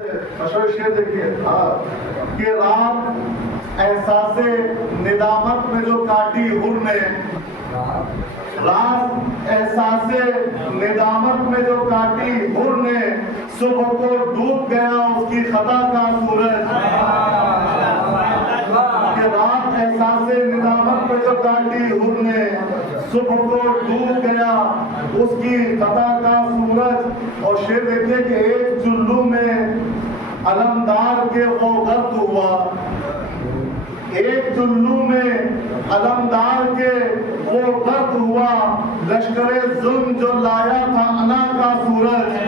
مشہور شعر دیکھیے کہ رات احساس ندامت میں جو کاٹی حر نے، رات احساس ندامت میں جو کاٹی حر نے، صبح کو ڈوب گیا اس کی خطا کا سورج۔ کہ رات احساس ندامت میں جو کاٹی حر نے، صبح کو ڈوب گیا اس کی خطا کا سورج۔ اور شعر دیکھیے کہ ایک جلو میں علمدار کے وہ غرق ہوا، ایک جلو میں علمدار کے وہ غرق ہوا، لشکر ظلم جو لایا تھا انا کا سورج۔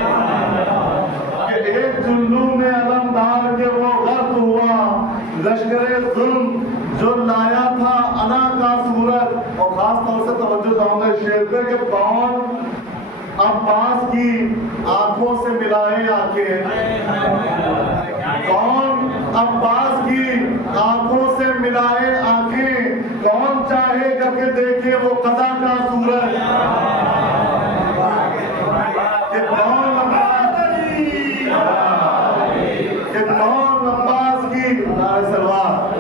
کہ ایک جلو میں علمدار کے وہ غرق ہوا، لشکر ظلم جو لایا تھا انا کا سورج۔ اور خاص طور سے توجہ چاہوں گا شعر پہ کہ کون عباس کی آنکھوں سے ملائے آنکھیں، کون عباس کی آنکھوں سے ملائے آنکھیں، کون چاہے گا کہ دیکھے وہ قضا کا سورج۔ کہ کون عباس کی نعرہ سلوات،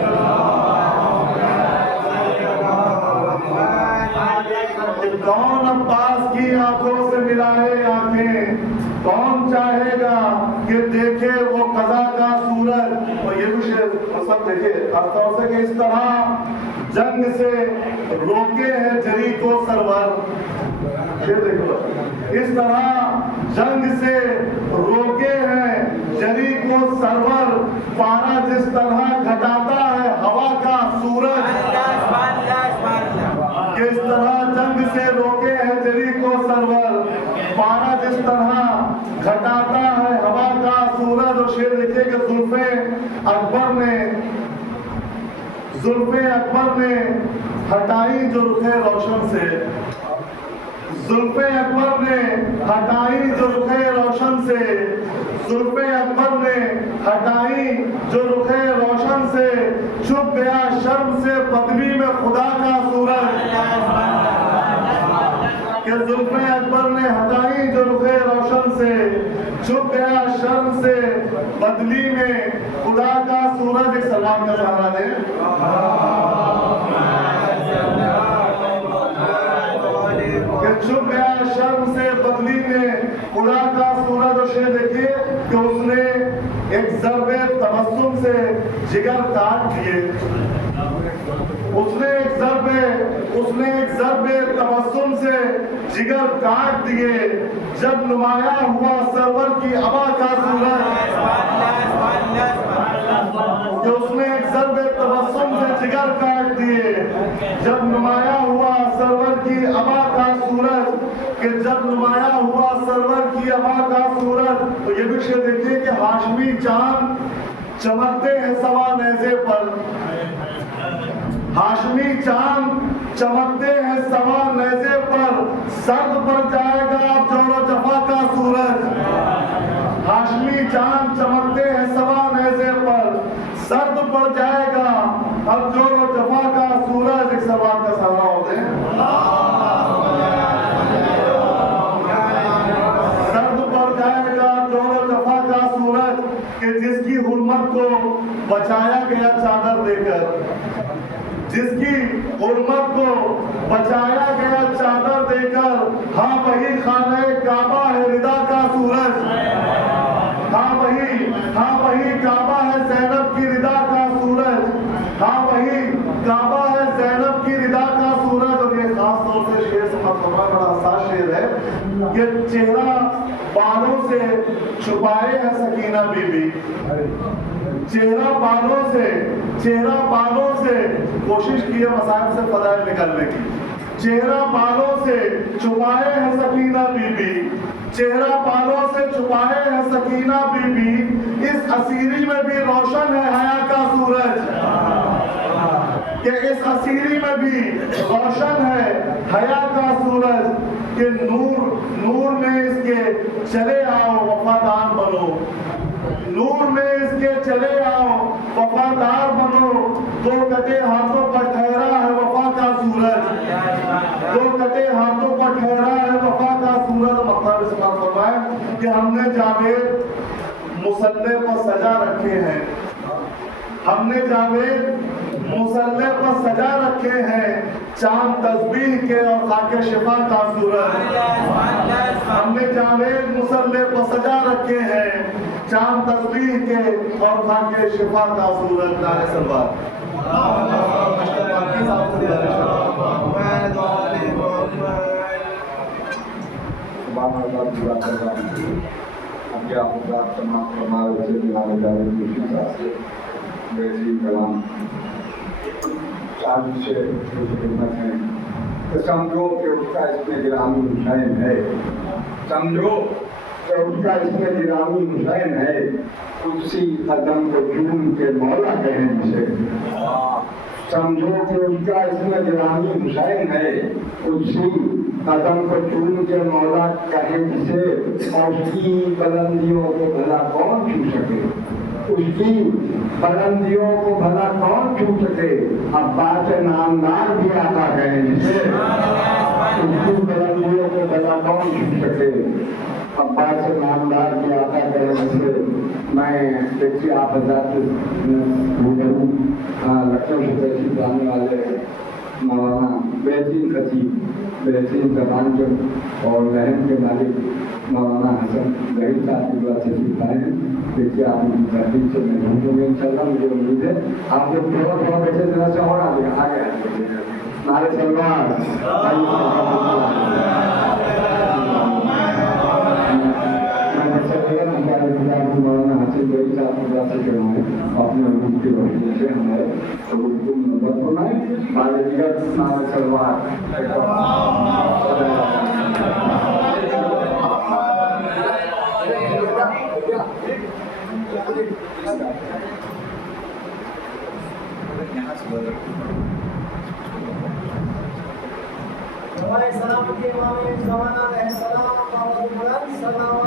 کون عباس کی آنکھوں سے ملائے آنکھیں، کون چاہے گا کہ دیکھے وہ قضا کا سورج۔ اور یہ بھی شعر سب دیکھے خاص طور سے کہ اس طرح جنگ سے روکے ہیں جری کو سرور۔ یہ دیکھو اس طرح جنگ سے روکے ہیں جری کو سرور، پارا جس طرح گھٹاتا ہے ہوا کا سورج۔ اس طرح جنگ سے روکے ہیں جری کو سرور، پارا جس طرح گھٹاتا ہے ہوا کا سورج۔ اور شعر لکھے کہ زلفیں اکبر نے ہٹائی جو رخ روشن سے، زلفیں اکبر نے ہٹائی جو رخ روشن سے، زلفیں اکبر نے ہٹائی جو رخ روشن سے، چھپ گیا شرم سے بدلی میں خدا کا سورج۔ کہ زلفیں اکبر نے ہٹائی جو رخ روشن سے، چھپ گیا شرم سے بدلی میں خدا کا سورج۔ ایک سلام کا سہارا دیں۔ کہ چھپ گیا شرم سے بدلی میں خدا کا سورج۔ اور شعر دیکھیے کہ اس نے ایک ضرب تبسم سے جگر کاٹ دیے، اس نے ایک ضرب تبسم سے جگر کاٹ دیے، جب نمایاں ہوا سرور کی ابا کا سورج۔ کہ اس نے ایک ضرب تبسم سے جگر کاٹ دیے، جب نمایاں ہوا سرور کی ابا کا سورج۔ کہ جب نمایاں ہوا سرور کی ابا کا سورج۔ تو یہ بھی شعر دیکھیے کہ ہاشمی چاند چمکتے ہیں سوا نیزے پر، ہاشمی چاند چمکتے ہیں سوا نیزے پر، سرد پر جائے گا اب جور و جفا کا سورج۔ ہاشمی چاند چمکتے ہیں سوا نیزے پر، سرد پر جائے گا اب جور و جفا کا سورج۔ ایک سوال کا سہارا ہوتے ہیں۔ سرد پر جائے گا جور و جفا کا سورج، کہ جس کی حرمت کو بچایا گیا چادر دے کر، جس کی حرمت کو بچایا گیا چادر دے کر، ہاں وہی خانہ کعبہ ہے رضا کا سورج۔ ہاں وہی کعبہ ہے زینب کی رضا کا سورج، ہاں وہی کعبہ ہے زینب کی رضا کا سورج۔ اور یہ خاص طور سے شعر سے بڑا حساس شعر ہے کہ چہرہ بالوں سے چھپائے ہے سکینہ بی بی، چہرہ بالوں سے کوشش کی ہے مسائل سے فضائل نکلنے کی، چہرہ بالوں سے چھپائے ہے سکینہ بی بی، چہرہ بالوں سے چھپائے ہے سکینہ بی بی، اس اسیری میں بھی روشن ہے حیا کا سورج۔ کہ اس اسیری میں بھی روشن ہے حیا کا سورج۔ کہ نور میں اس کے چلے آؤ وفادار بنو، نور میں اس کے چلے آؤ وفادار بنو، دو کٹے ہاتھوں پر ٹھہرا ہے وفا کا سورج، دو کٹے ہاتھوں پر ٹھہرا ہے وفا کا سورج۔ مطلب اس بات فرمائے کہ ہم نے جاوید मुसल्ले पर सजा रखे हैं, हमने जावेद मुसल्ले पर सजा रखे हैं, चांद तस्बीह के और खाके शिफा का सूरज। हमने जावेद मुसल्ले पर सजा रखे हैं, चांद तस्बीह के और खाके शिफा का सूरज। नारे सलवार। क्या होगा तमाम हमारे से कलाम शादी से खिदमत है तो समझो कि उसका इसमें गिरामी हुसैन है, समझो कि उसका इसमें गिरामी हुसैन है, उसी कदम को चूम के मौला कहें जिसे, समझो कि उसका इसमें गिरामी हुसैन है, उसी कदम को चूम के मौला कहें जिसे, और उसकी बुलंदियों को भला कौन छू सके, उसकी बुलंदियों को भला कौन छू सके। अब्बास नामदार भी आता कहें जिसे, उसकी बुलंदियों को भला कौन छू सके। अब्बास नामदार भी आता कहें जिसे। मैं देखिए आप हजरात लखनऊ से तशरीफ लाने वाले मौलाना बेहतरीन खतीब, बेहतरीन जबान के और लहन के मालिक मौलाना हसन गहीर साहब की बात तशरीफ लाए हैं। देखिए आप उनकी तहरीक से मैं ढूंढूंगा इंशाल्लाह, मुझे उम्मीद है आप लोग थोड़ा थोड़ा बैठे जरा से और आगे नारे सलवार। मौलाना हसन गहीर साहब की बात से करवाएं अपने अनुभव की रोशनी से हमारे मदद बनाए हमारे दिगर नारे सलवार। हमारे सलाम के इमाम ज़माना है सलाम बाबू बुलंद सलावत।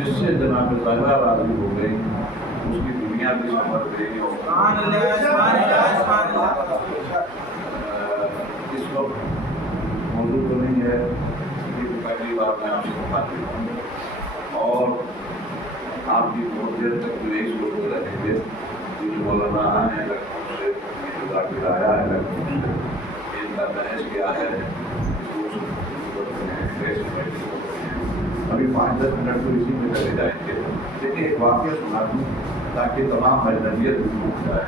जिससे जनाब ज़हरा राज़ी हो गई, उसकी दुनिया भी समझ गई हो। इस वक्त मौजूद तो नहीं है, ये पहली बार मैं आपसे बात कर रहा हूँ और आपकी बहुत देर तक जो एक सोच रहेंगे जो मौलाना है लखनऊ से, ये जो दाखिल आया है लखनऊ से, इनका बहस क्या है, अभी 5-10 मिनट तो इसी में चले जाएंगे। लेकिन एक वाक्य सुना दूँ ताकि तमाम अजनबियत उठ जाए।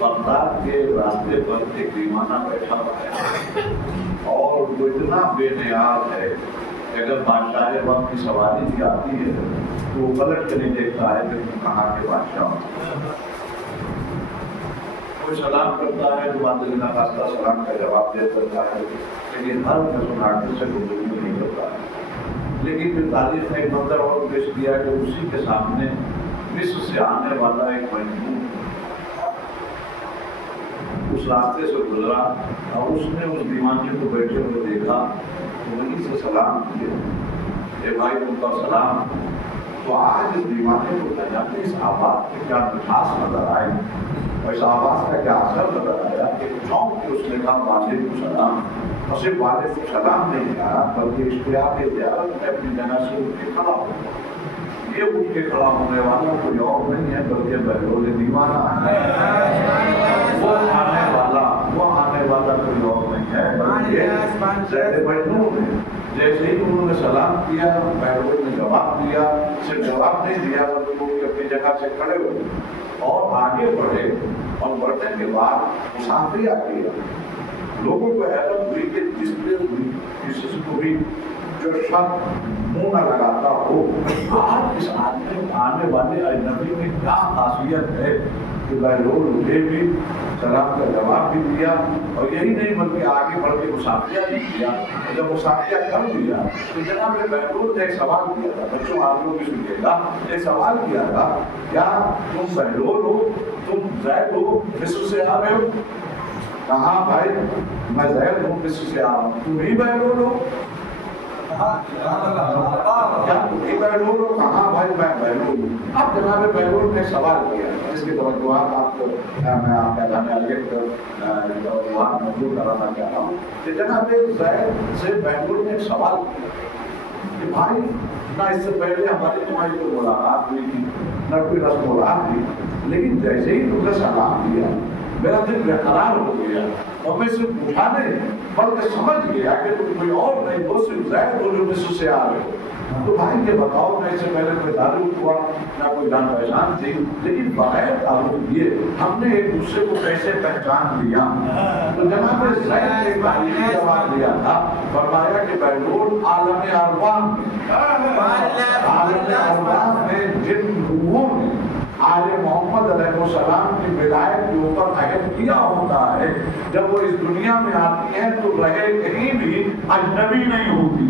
बगदाद के रास्ते पर एक दीवाना बैठा हुआ है और वो इतना बेनियाज है कि अगर बादशाह वक्त की सवारी भी आती है तो वो पलट कर नहीं देखता है कि तुम कहाँ के बादशाह हो। कोई सलाम करता है तो बादशाह खास्ता सलाम का जवाब दे देता है, लेकिन हर मुसलमान से गुफ्तगू नहीं करता है। लेकिन फिर तारीख ने एक मंजर और पेश किया कि उसी के सामने मिस्र से आने वाला एक मजदूर उस रास्ते से गुजरा और उसने उस दीवाने को बैठे हुए देखा तो वहीं से सलाम किए, भाई उनका सलाम। तो आज इस दीवाने को न जाने इस आवाज में क्या मिठास नजर आए और इस आवाज का क्या असर नजर आया कि चौंक के उसने कहा वालेकुम सलाम, और सिर्फ वालेकुम सलाम नहीं कहा बल्कि इश्तियाक ज़ियारत में अपनी जगह से उठ के खड़ा हो। ये उठ के खड़ा होने वाला कोई और नहीं है बल्कि बहलोल दीवाना है। वो आने वाला कोई और नहीं है बल्कि ज़ैद मजनून है। जैसे ही उन्होंने सलाम किया बहलोल ने जवाब दिया, सिर्फ जवाब नहीं दिया बल्कि वो अपनी जगह से खड़े हुए और आगे बढ़े और बढ़ने के बाद मुसाफिया किया। लोगों को हैरत हुई कि जिसने हुई किसी भी जो शख्स मुंह न लगाता हो, आज इस आदमी आने वाले अजनबी में क्या खासियत है कि बहलोल उठे भी, सलाम का जवाब भी दिया और यही नहीं बल्कि आगे बढ़ के मुसाफिया भी किया। जब मुसाफिया कर दिया तो जनाब बहलोल ने एक सवाल किया था, बच्चों आप लोग भी सुनिएगा, एक सवाल किया था, क्या तुम बहलोल हो, तुम ज़ैद हो, मिस्र से आ रहे हो? कहा भाई मैं ज़ैद हूँ, मिस्र से आ रहा हूँ। तुम ही बहलोल हो? क्या तुम ही बहलोल हो? कहा भाई मैं बहलोल हूँ। अब जनाब बहलोल ने सवाल किया जिसकी तवज्जुहात आपको मैं आपका मौजूद कराना चाह रहा हूँ कि जनाब ज़ैद से बहलोल ने सवाल किया कि भाई ना इससे पहले हमारी तुम्हारी कोई मुलाकात हुई थी न कोई रस्म थी, लेकिन जैसे ही तुमने सलाम किया मेरा दिल बेकरार हो गया और मैं सिर्फ पूछा नहीं बल्कि समझ गया कि तुम कोई और नहीं हो, सिर्फ ज़ैद हो जो मिस्र से आ रहे हो। तो भाई ये बताओ, मैं इससे पहले कोई ताल्लुक हुआ ना कोई जान पहचान थी, लेकिन बगैर ताल्लुक किए हमने एक दूसरे को कैसे पहचान लिया? तो जनाब ज़ैद ने एक तारीखी जवाब दिया था, फरमाया कि बहलोल आलम अरवाह में जिन रूहों ने आले मोहम्मद अलैहिस्सलाम की विलायत के ऊपर अहद किया होता है, जब वो इस दुनिया में आती हैं तो रहे कहीं भी अजनबी नहीं होती।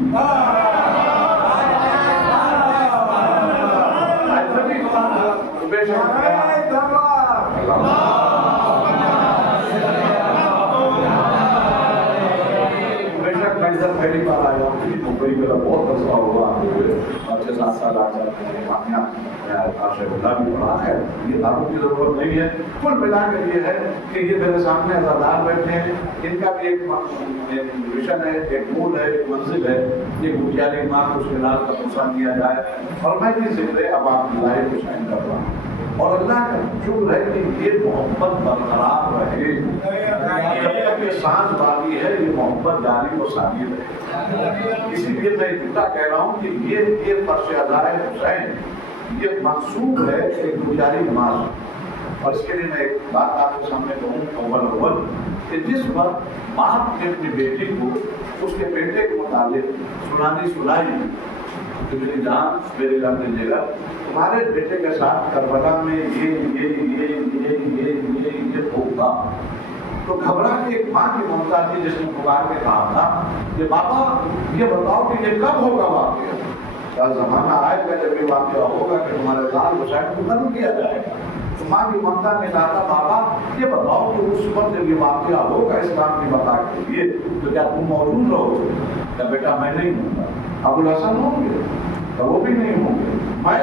अजनबी बेशक पहली बार आया हूँ मुंबई मेरा बहुत अरसा हुआ, 6-7 साल आ जाते आपसे बता भी पड़ा है, ये दारू की जरूरत नहीं है। कुल मिलाकर ये है कि ये मेरे सामने अज़ादार बैठे हैं, इनका भी एक मिशन है, एक मूल है, एक मंजिल है, ये गुजियाली माँ को उसके नाम का पूछा दिया जाए और मैं भी जिक्र अब आप लाइव को साइन कर रहा हूँ और अल्लाह का शुक्र है कि ये मोहब्बत बरकरार रहे, जब तक ये सांस बाकी है ये मोहब्बत जारी और साबित है। इसीलिए मैं इतना कह रहा हूँ कि ये फर्श-ए-अज़ाए हुसैन ये मंसूब है एक गुजारी नमाज। और इसके लिए मैं एक बात आपके सामने कहूँ अव्वल कि जिस वक्त बाप ने अपनी बेटी को उसके बेटे के मुताबिक सुनाई तो मेरी जान मेरे जान लीजिएगा, तुम्हारे बेटे के साथ करबला में ये होगा, तो घबरा के एक माँ की ममता थी जिसने पुकार के कहा था कि बाबा ये बताओ कि ये कब होगा वाक़या? ज़माना आएगा जब ये वाक़या होगा कि तुम्हारे लाल हुसैन को कत्ल किया जाएगा। तो माँ की ममता ने कहा था बाबा ये बताओ कि उस वक्त जब ये वाक़या होगा इस्लाम की बता के लिए तो क्या तुम मौजूद रहोगे? क्या बेटा मैं नहीं हूँगा, अबुल हसन होंगे तो वो भी नहीं होंगे, मैं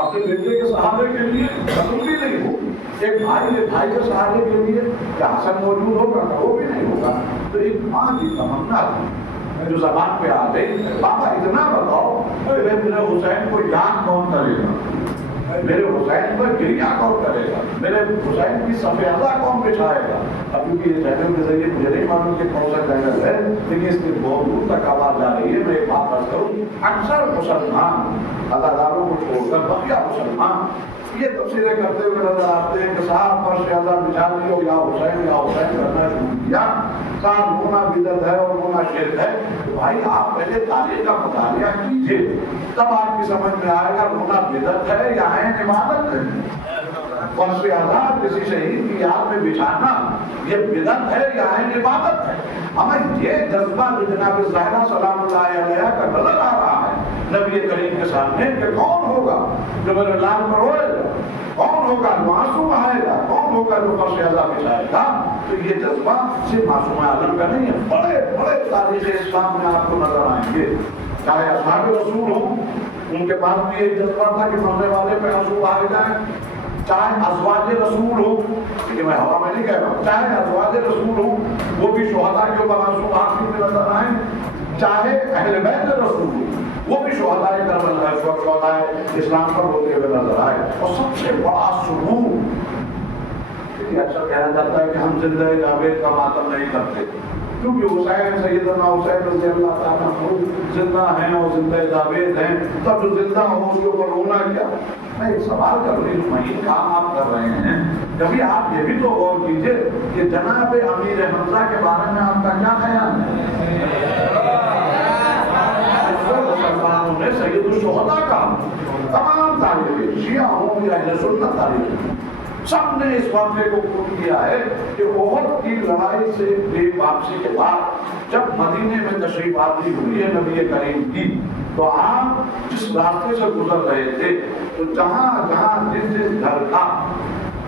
اپنے بیٹے کے سہارے کے لیے ضروری نہیں ہوگی، ایک بھائی کے سہارے کے لیے کیا حسن موجود ہوگا؟ وہ بھی نہیں ہوگا۔ تو ایک ماں کی تمنا تھی جو زبان پہ آ گئی، بابا اتنا بتاؤ میرے حسین کو یاد کون کرے گا، میرے حسین پر گریہ کون کرے گا، میرے حسین کی سفیدہ کون بچھائے گا؟ اب کیونکہ یہ چینل کے ذریعے مجھے نہیں معلوم کہ کون سا چینل ہے، لیکن اس کی بہت دور تک آواز جا رہی ہے۔ میں ایک بات بات کروں، اکثر مسلمان اداداروں کو چھوڑ کر بقیہ مسلمان یہ تفسیریں کرتے ہوئے نظر آتے ہیں کہ صاحب فرش اللہ بچھا دیو یا حسین کرنا شروع کیا، صاحب رونا بدعت ہے اور رونا شرک ہے۔ تو بھائی آپ پہلے تاریخ کا مطالعہ کیجیے، تب آپ کی سمجھ میں آئے گا رونا بدعت ہے یا عین عبادت ہے۔ فرش اللہ کسی شہید کی یاد میں بچھانا یہ بدعت ہے یا عین عبادت ہے؟ ہمیں یہ جذبہ جو جناب زہرا سلام اللہ علیہ کا نظر آ رہا ہے نبی کریم کے سامنے کہ کون ہوگا جو میرے لال پر روئے گا، کون ہوگا جو آنسو بہائے گا، کون ہوگا جو فرش اللہ بچھائے گا۔ تو یہ جذبہ صرف معصوم عالم کا نہیں ہے، بڑے بڑے تاریخ اسلام میں آپ کو نظر آئیں گے، چاہے اصحاب رسول ہوں ان کے پاس بھی ایک جذبہ تھا کہ مرنے والے پہ آنسو بہائے جائیں، چاہے ازواج رسول ہو، لیکن میں ہوا میں نہیں کہہ رہا ہوں، چاہے ازواج رسول ہو وہ بھی شہداء کے اوپر آنسو بہاتے ہوئے نظر آئیں، چاہے اہل بیت رسول ہو وہ بھی شہداء کربلا شہداء اسلام پر ہوتے ہوئے نظر آئے۔ اور سب سے بڑا سرور اکثر کہا جاتا ہے کہ ہم زندہ جاوید کا ماتم نہیں کرتے کیونکہ حسین سیدنا حسین رضی اللہ تعالیٰ عنہ زندہ ہیں اور زندہ جاوید ہیں، تب جو زندہ ہو اس کے اوپر رونا کیا؟ میں ایک سوال کر رہی ہوں، مہین کام آپ کر رہے ہیں، کبھی آپ یہ بھی تو غور کیجئے کہ جناب امیر حمزہ کے بارے میں آپ کا کیا خیال ہے؟ مسلمانوں نے سید الشہداء کا تمام تاریخ شیعہ ہوں یا اہل سنت تاریخ سب نے اس واقعے کو قبول کیا ہے کہ احد کی لڑائی سے بے واپسی کے بعد جب مدینے میں تشریف آوری ہوئی ہے نبی کریم کی، تو آپ جس راستے سے گزر رہے تھے تو جہاں جہاں جس جس گھر کا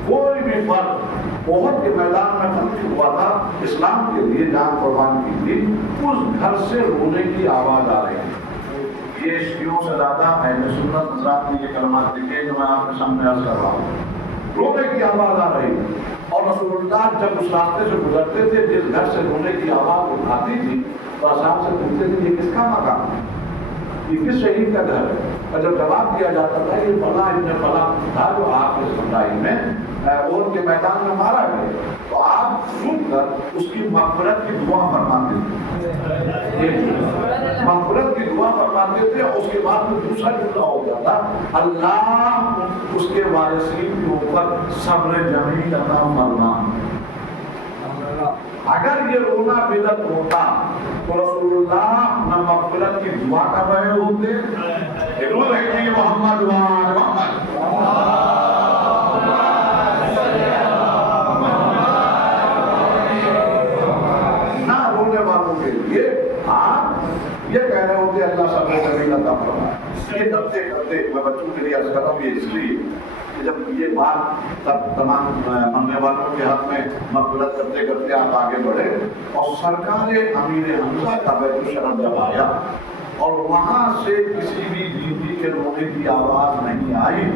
کوئی بھی فرد احد کے میدان میں ختم ہوا تھا، اسلام کے لیے جان قربان کی تھی، اس گھر سے رونے کی آواز آ رہی ہے۔ یہ شیعوں سے زیادہ اہل سنت حضرات نے یہ کلمات لکھے جو میں آپ کے سامنے عرض کر رہا ہوں، رونے کی آواز آ رہی ہے۔ اور رسول اللہ جب اس راستے سے گزرتے تھے جس گھر سے رونے کی آواز اٹھاتی تھی تو اصحاب سے پوچھتے تھے یہ کس کا مقام ہے، یہ کس شہید کا گھر ہے؟ اور جب جواب دیا جاتا تھا یہ فلاں ابن فلاں تھا جو آپ کے سمدائی میں احد کے میدان میں مارا گیا، تو آپ سن کر اس کی مغفرت کی دعا فرماتے تھے، مغفرت کی دعا فرماتے تھے، اور اس کے بعد میں دوسرا جملہ ہو جاتا اللہ اس کے وارثین کے اوپر صبر جمیل عطا فرما۔ اگر یہ رونا بدعت ہوتا تو رسول اللہ نہ مغفرت کی دعا کر رہے ہوتے، محمد نہ رونے والوں کے لیے آپ یہ کہہ رہے ہوتے اللہ صبر جمیل عطا فرمائے۔ یہ کرتے کرتے میں بچوں کے لیے عرض کر رہا ہوں، یہ اس لیے کہ جب یہ بات تب تمام مرنے والوں کے حق میں مغفرت کرتے کرتے آپ آگے بڑھے اور سرکار امیر حمزہ کا بیت الشرف جب آیا اور وہاں سے کسی بھی بیوی کے رونے کی آواز نہیں آئی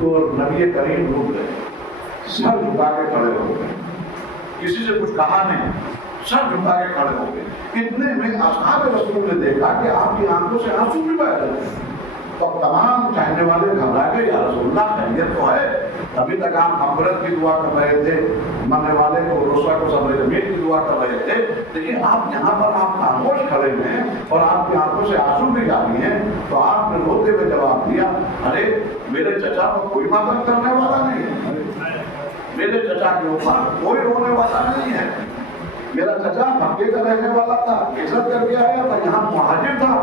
تو نبی کریم رک گئے، سر جھکا کے کھڑے ہو گئے، کسی سے کچھ کہا نہیں، سر جھکا کے کھڑے ہو گئے۔ اتنے میں اصحاب رسول نے دیکھا کہ آپ کی آنکھوں سے آنسو بھی بہہ رہے ہیں، تو تمام چاہنے والے گھبرا گئے، یا رسول اللہ خیریت تو ہے؟ ابھی تک آپ مغفرت کی دعا کر رہے تھے، مرنے والے کو روسا کو صبر جمیل کی دعا کر رہے تھے، لیکن آپ یہاں پر آپ خاموش کھڑے ہیں اور آپ کی آنکھوں سے آنسو بھی جاری ہیں، تو آپ نے روتے ہوئے جواب دیا ارے میرے چچا کو کوئی مدد کرنے والا نہیں ہے، میرے چچا کے اوپر کوئی رونے والا نہیں ہے، میرا چچا مکے کا رہنے والا تھا، ہجرت کر کے آیا تھا، یہاں مہاجر تھا،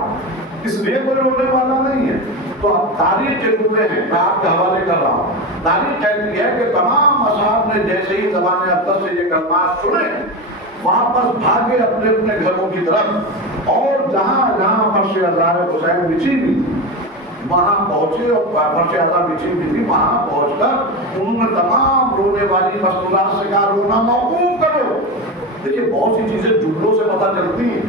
اس لیے کوئی رونے والا نہیں ہے۔ تو اب تاریخ کے جملے ہیں، میں آپ کے حوالے کر رہا ہوں، تاریخ کہتی ہے کہ تمام اصحاب نے جیسے ہی زبان اقدس سے یہ کلمات سنے واپس بھاگے اپنے اپنے گھروں کی طرف، اور جہاں جہاں فرش عزا حسین بچھی ہوئی وہاں پہنچے اور فرش عزا بچھی ہوئی تھی وہاں پہنچ کر انہوں نے تمام رونے والی مسئولات سے کہا رونا موقوف کرو۔ دیکھیے بہت سی چیزیں جملوں سے پتہ چلتی ہیں،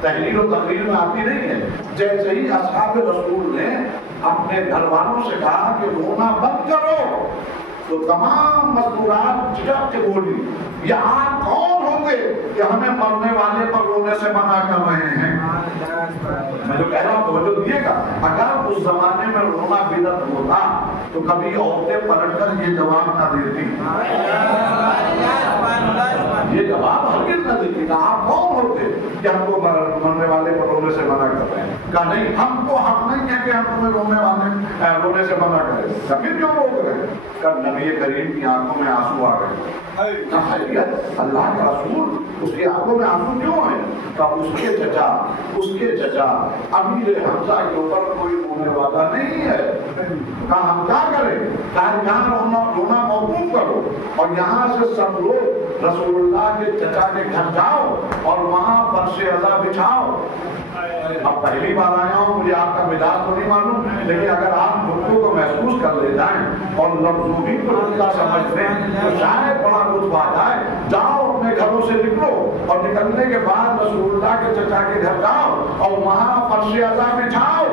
تحریر و تقریر میں آتی نہیں ہے۔ جیسے ہی اصحاب رسول نے अपने घर वालों से कहा कि रोना बंद करो, तो तमाम मजदूरात झिझक के बोली, ये आप कौन होंगे कि हमें मरने वाले पर रोने से मना कर रहे हैं। मैं जो कह रहा हूँ तो दिएगा, अगर उस जमाने में रोना बिदअत होता तो कभी औरतें पलटकर ये जवाब ना देती, ये जवाब हरगिज़ न देती। आप कौन होते कि हमको मरने वाले पर रोने से मना कर रहे हैं। कहा नहीं, हमको हक नहीं है कि हम तुम्हें रोने से मना करें, फिर क्यों रोक रहे हैं। कब नबी करीम की आंखों में आंसू आ गए, अल्लाह का रसूल, उसकी आंखों में आंसू क्यों आए। कहा उसके चचा अमीर हमजा के ऊपर कोई रोने वाला नहीं है। कहा हम क्या करें। कहा यहाँ रोना मौकूफ करो और यहाँ से सब लोग रसूलुल्लाह के चचा के घर जाओ और वहाँ फर्श अज़ा बिछाओ। अब पहली बार आया हूँ, मुझे आपका मिजाज तो नहीं मालूम, लेकिन अगर आप मुद्दों को महसूस कर ले जाएं और लफ्जों भी का समझ लें तो शायद बड़ा लुत्फ आ जाए। जाओ अपने घरों से निकलो और निकलने के बाद रसूलुल्लाह के चचा के घर जाओ और वहाँ फर्श अज़ा बिछाओ,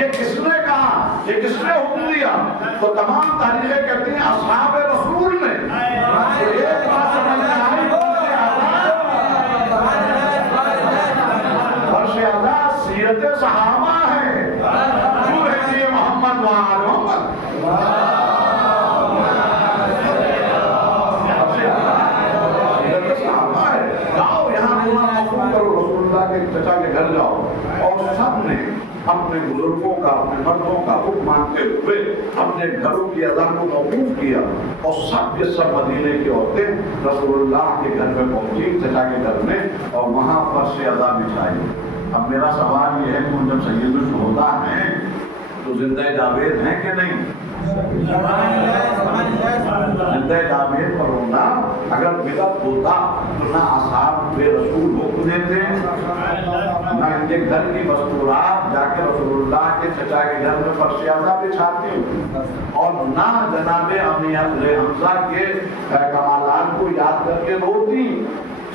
ये किसने कहा, ये किसने हुक्म दिया। तो तमाम तारीखें कहती हैं असहाब रसूल ने। एक बात समझ में आई, फर्श अज़ा सीरत सहाबा है, जो रहती है मोहम्मद वाल मोहम्मद। सीरत सहाबा है। जाओ यहाँ रोना मौकूफ करो, रसूलुल्लाह के चचा के घर जाओ। और सब ने अपने बुजुर्गों का, अपने मर्दों का हुक्म मानते हुए अपने घरों की अज़ा को मौकूफ किया और सब के सब मदीने की औरतें रसूलुल्लाह के घर में पहुंची, चचा के घर में, और वहाँ फर्श अज़ा बिछाई। अब मेरा सवाल ये है कि जब सैयदुल शुहदा हैं तो जिंदा जावेद हैं कि नहीं। जिंदा जावेद पर रोना अगर बिदअत होता तो ना असहाब बे रसूल हुक्म देते, ना इनके घर की मस्तूरात जाके रसूलुल्लाह के चचा के घर में फर्श अज़ा बिछाती, और ना जनाबे अमीर हमजा के कमालात को याद करके रोती।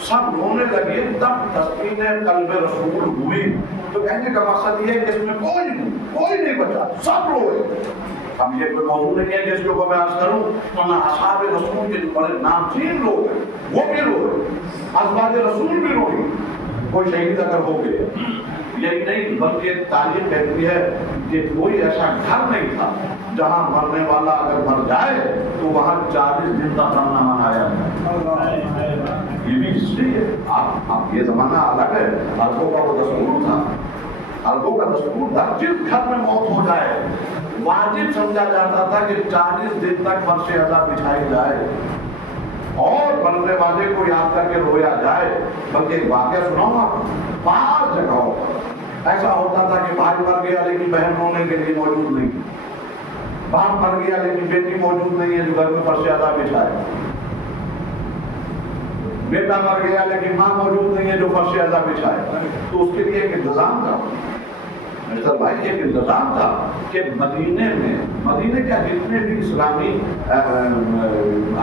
सब रोने लगे, तब तस्कीने कल्बे रसूल हुई। तो कहने का मकसद ये है कि इसमें कोई नहीं बचा, सब रोए। अब ये कोई मौजूद नहीं है कि इसके ऊपर मैं आज करूं, तो ना असहाब रसूल के जो बड़े नामचीन लोग हैं वो भी रोए, अज़वाज रसूल भी रोई, कोई शहीद अगर हो गए। यही नहीं बल्कि तारीख कहती है कि कोई ऐसा घर नहीं था जहां मरने वाला अगर मर जाए तो वहां 40 दिन तक न मनाया जाए। ये भी इसलिए आप ये जमाना अलग है, अरबों का वो दस्तूर था, अरबों का दस्तूर था जिस घर में मौत हो जाए वाजिब समझा जाता था कि 40 दिन तक फर्श अज़ा बिछाई जाए और मरने वाले को याद करके रोया जाए। बल्कि एक वाक़या सुनाऊं आपको, 5 जगहों पर ऐसा होता था कि भाई मर गया लेकिन बहन रोने के लिए मौजूद नहीं, बाप मर गया लेकिन बेटी मौजूद नहीं है जो घर में फर्श अज़ा बिछाए, बेटा मर गया लेकिन माँ मौजूद नहीं है जो फर्श अज़ा बिछाए। तो उसके लिए एक इंतजाम था, मिस्टर भाई, एक इंतजाम था कि मदीने का जितने भी इस्लामी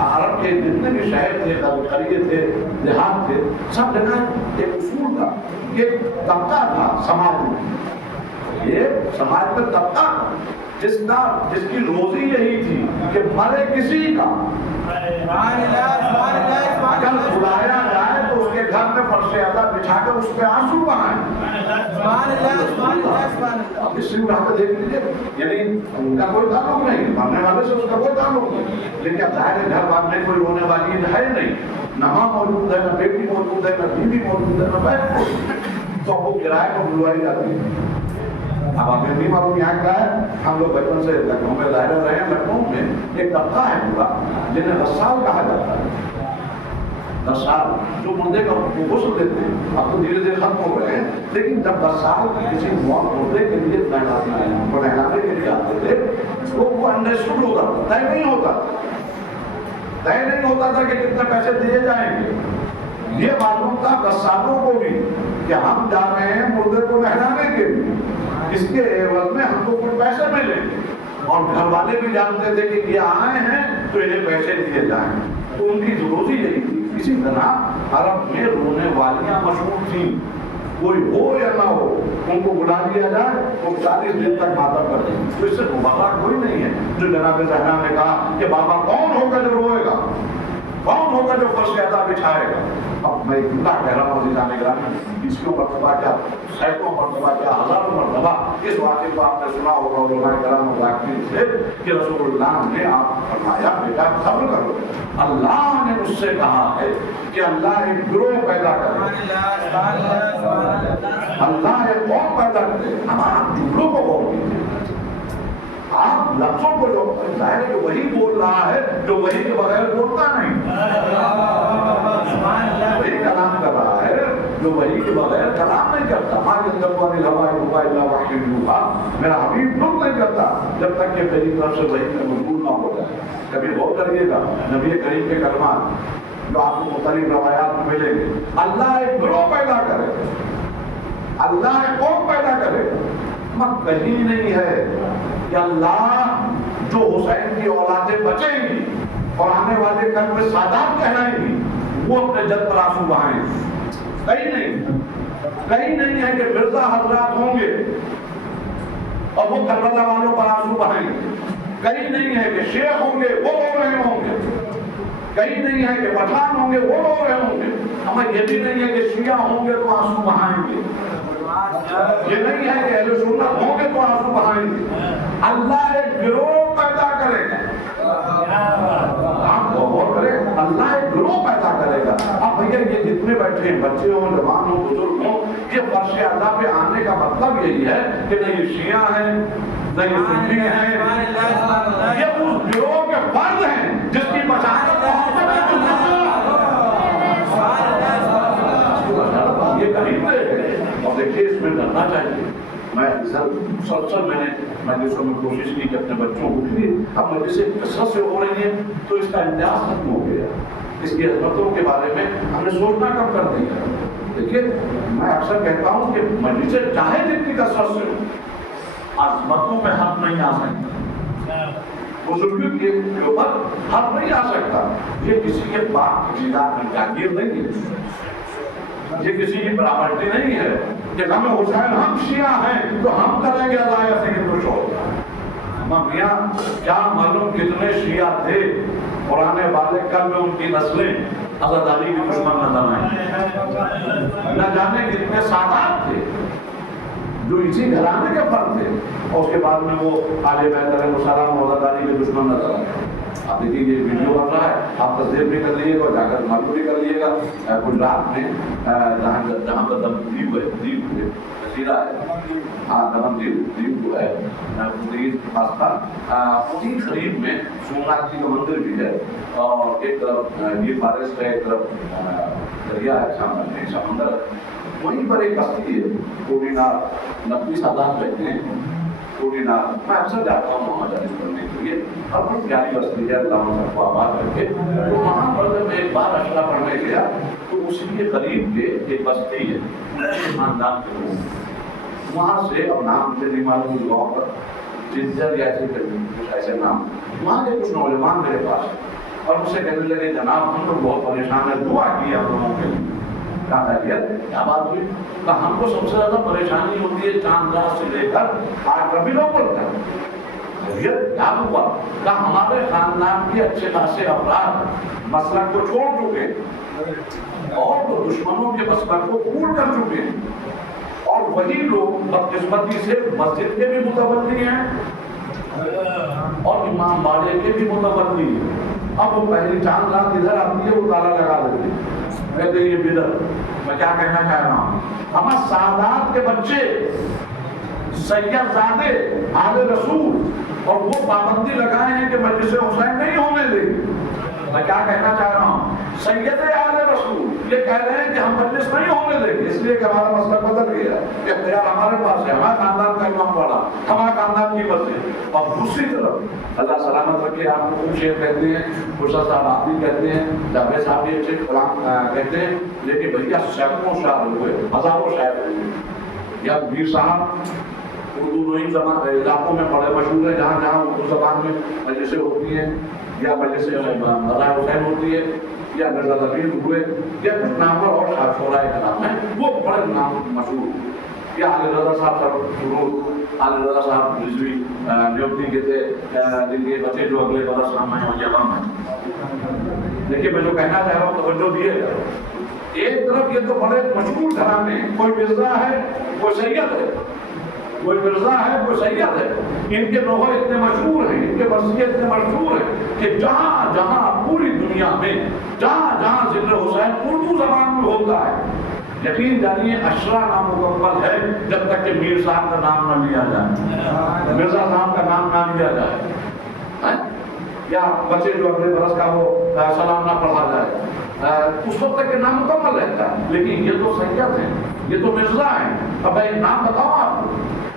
अरब के जितने भी शहर थे, करिए थे, देहात थे, सब जगह एक उसूल था, एक तबका था समाज में। ये समाज में तबका जिसकी रोजी यही थी कि मरे किसी का अगर बुलाया जाए तो उसके घर में फर्श अज़ा बिछाकर उस पे आंसू बहाएं। अब इसी उदाहरण को देख लीजिए, यानी उनका कोई ताल्लुक नहीं, मरने वाले से उसका कोई ताल्लुक नहीं, लेकिन अब जाहिर घर बांधने कोई रोने वाली है नहीं, न माँ मौजूद है, न बेटी मौजूद है, न बीवी मौजूद है, न बहन, तो वो किराए को बुलवाई जाती है। अब हमें नहीं मालूम यहाँ क्या है, हम लोग बचपन से लखनऊ में रह रहे हैं। लखनऊ में एक तबका है पूरा जिन्हें रसाल कहा जाता है, रसाल जो मुर्दे का गुस्ल देते हैं। अब तो धीरे धीरे खत्म हो गए हैं, लेकिन जब रसाल किसी मौत मुर्दे के लिए नहलाने के लिए आते थे तो वो अंडरस्टूड होता था, तय नहीं होता था कि कितने पैसे दिए जाएंगे। ये मालूम था रसालों को भी कि हम जा रहे हैं मुर्दे को नहलाने के लिए, इसके एवज में हमको कुछ पैसे मिलेंगे, और घर वाले भी जानते थे कि ये आए हैं तो इन्हें पैसे दिए जाएं। तो उनकी रोजी यही थी। इसी तरह अरब में रोने वालियां मशहूर थी, कोई हो या ना हो, उनको बुला लिया जाए, वो 40 दिन तक मातम कर दें। तो इससे मुबारक कोई नहीं है। जो जनाब ज़हरा ने कहा कि बाबा कौन होगा जो रोएगा, कौन होगा जो फर्श अदा बिछाएगा। अब मैं इतना कह रहा हूँ जाने के इसको मरतबा क्या, सैकड़ों मरतबा क्या, हजारों मरतबा इस वाक़े को आपने सुना होगा उलमाए कराम वाक़ई से कि रसूलुल्लाह ने आप फरमाया बेटा सब्र करो। अल्लाह ने मुझसे कहा है कि अल्लाह एक ग्रोह पैदा करे, अल्लाह एक कौम पैदा करे। अब आप जुमलों को गौर कीजिए, आप लफ्जों को जो जाहिर है वही बोल रहा है जो वही के बगैर बोलता नहीं, वही कलाम कर रहा है जो वही के बगैर कलाम नहीं करता। मेरा हबीब दुख नहीं करता जब तक कि मेरी तरफ से वही का मजबूर ना हो जाए। कभी गौर करिएगा नबी करीम के कलमात जो आपको मुख्तलिफ रवायात में मिलेंगे। अल्लाह एक ग्रोह पैदा करे, अल्लाह एक कौम पैदा करे। मत कहीं नहीं है कि अल्लाह जो हुसैन की औलादें बचेंगी और आने वाले कल में सादात कहलाएंगी वो अपने जद पर आंसू बहाएंगे। कहीं नहीं है कि मिर्जा हजरात होंगे और वो करबला वालों पर आंसू बहाएंगे। कहीं नहीं है कि शेख होंगे वो रो रहे होंगे, कहीं नहीं है कि पठान होंगे वो रो रहे होंगे। हमें ये भी नहीं है कि शिया होंगे तो आंसू बहाएंगे, ये नहीं है कि अहले सुन्नत होंगे तो आंसू बहाएंगे। अल्लाह एक गिरोह पैदा करेगा, आप गौर करें, अल्लाह एक गिरोह पैदा करेगा। अब भैया ये जितने बैठे हैं बच्चे हों, जवान हों, बुजुर्ग हों, ये फर्श अल्लाह पे आने का मतलब यही है कि नहीं ये शिया हैं नहीं ये सुन्नी हैं, ये उस गिरोह के फर्द हैं जिसकी बशारत ये करीब है। और देखिए इसमें डरना चाहिए। मैं सर मैंने मजलिसों में कोशिश की कि अपने बच्चों को भी अब मजलिसें कसरत से हो रही हैं तो इसका इम्तियाज खत्म हो गया, इसकी अजमतों के बारे में हमने सोचना कम कर दिया। देखिए मैं अक्सर कहता हूँ कि मजलिसें चाहे जितनी कसरत से हो, अजमतों में हक नहीं आ सकता, बुजुर्ग के ऊपर हक नहीं आ सकता। ये किसी के बाप की जागीर नहीं है, ये किसी की प्रॉपर्टी नहीं है कि हमें हुसैन हम शिया हैं तो हम करेंगे अदाया से कुछ हो। मियाँ क्या मालूम कितने शिया थे पुराने वाले, कल में उनकी नस्लें हज़रत अली की दुश्मन नजर आए, न जाने कितने सादात थे जो इसी घराने के फर्द थे और उसके बाद में वो आले बैत अलैहिस्सलाम हज़रत अली के दुश्मन नजर आए। आप देखिए ये वीडियो बन रहा है, आप तस्दीर भी कर लीजिएगा और जाकर मालूम भी कर लीजिएगा। गुजरात में जहाँ पर दमदीव है, दीव है, जजीरा है, हाँ दमदीव दीव जो है उसी करीब में सोमनाथ जी का मंदिर भी है और एक तरफ ये फॉरेस्ट है, एक तरफ दरिया है, सामने समंदर। वहीं पर एक बस्ती है कोडीनार, नकली सादात रहते हैं कोडीनार। मैं अक्सर जाता हूँ वहाँ जाने पढ़ने के लिए, और बहुत प्यारी बस्ती है, अल्लाह सबको आबाद करके। तो वहाँ पर जब एक बार अशरा पढ़ने गया तो उसी के करीब के एक बस्ती है खानदान के लोग, वहाँ से अब नाम से नहीं मालूम गाँव पर जिंजर या ऐसे नाम, वहाँ के कुछ नौजवान मेरे पास और मुझसे कहने लगे जनाब हम लोग बहुत परेशान है, दुआ की आप लोगों के लिए। क्या बात हुई? तो हमको सबसे ज्यादा परेशानी होती है चांद रात से लेकर 8 रबी अव्वल तक। क्या हुआ? क्या हमारे खानदान के अच्छे खासे अफराद मसलक को छोड़ चुके और तो दुश्मनों के मसलक को कबूल कर चुके हैं और वही लोग बदकिस्मती से मस्जिद के भी मुतवल्ली हैं और इमाम बाड़े के भी मुतवल्ली हैं। अब वो पहली चांद रात इधर आती है, वो ताला लगा देते हैं, कहते ये बिदर। मैं क्या कहना चाह रहा हूँ, हमारे सादात के बच्चे सैयदजादे आले रसूल और वो पाबंदी लगाए हैं कि मजलिस हुसैन नहीं होने देंगे। मैं क्या कहना चाह रहा हूँ, सैयदे आले रसूल ये कह रहे हैं कि हम मजलिस नहीं होने देंगे, इसलिए कि हमारा मसला बदल गया, इख्तियार हमारे पास है, हमारे खानदान का इमाम वाला, हमारे खानदान की मस्जिद। और दूसरी तरफ अल्लाह सलामत रखे, आपको खूब शेर कहते हैं, खुर्शद साहब आप भी कहते हैं, जावेद साहब भी अच्छे कलाम कहते हैं, लेकिन भैया सैकड़ों शायर हुए, हजारों शायर हुए। या मीर साहब उर्दू नई इलाकों में बड़े मशहूर है, जहाँ जहाँ उर्दू जबान में मजलिसें होती हैं, یا مجلس رضا حسین ہوتی ہے یا مرزا ضمیر ہوئے یا کچھ نامور اور شعراء کرام ہیں وہ بڑے نام مشہور یا علی رضا صاحب سرور علی رضا صاحب رضوی نیوتی کے تھے جن کے بچے جو اگلے برس نام ہیں وہ یمن ہیں. دیکھیے میں جو کہنا چاہ رہا ہوں توجہ دیے گا. ایک طرف یہ تو بڑے مشہور گھرانے کوئی مرزا ہے کوئی سید ہے کوئی مرزا ہے کوئی سید ہے. ان کے نوحے اتنے مشہور ہیں ان کے وصیے اتنے مشہور ہیں کہ جہاں جہاں پوری دنیا میں جہاں جہاں ذکر حسین اردو زبان میں ہوتا ہے یقین جانیے اشرا نامکمل ہے جب تک کہ میر صاحب کا نام نہ لیا جائے مرزا صاحب کا نام نہ لیا جائے یا بچے جو اگلے برس کا وہ سلام نہ پڑھا جائے اس وقت تک کہ نام مکمل رہتا ہے. لیکن یہ تو سید ہیں یہ تو مرزا ہیں. اب ایک نام بتاؤ آپ کو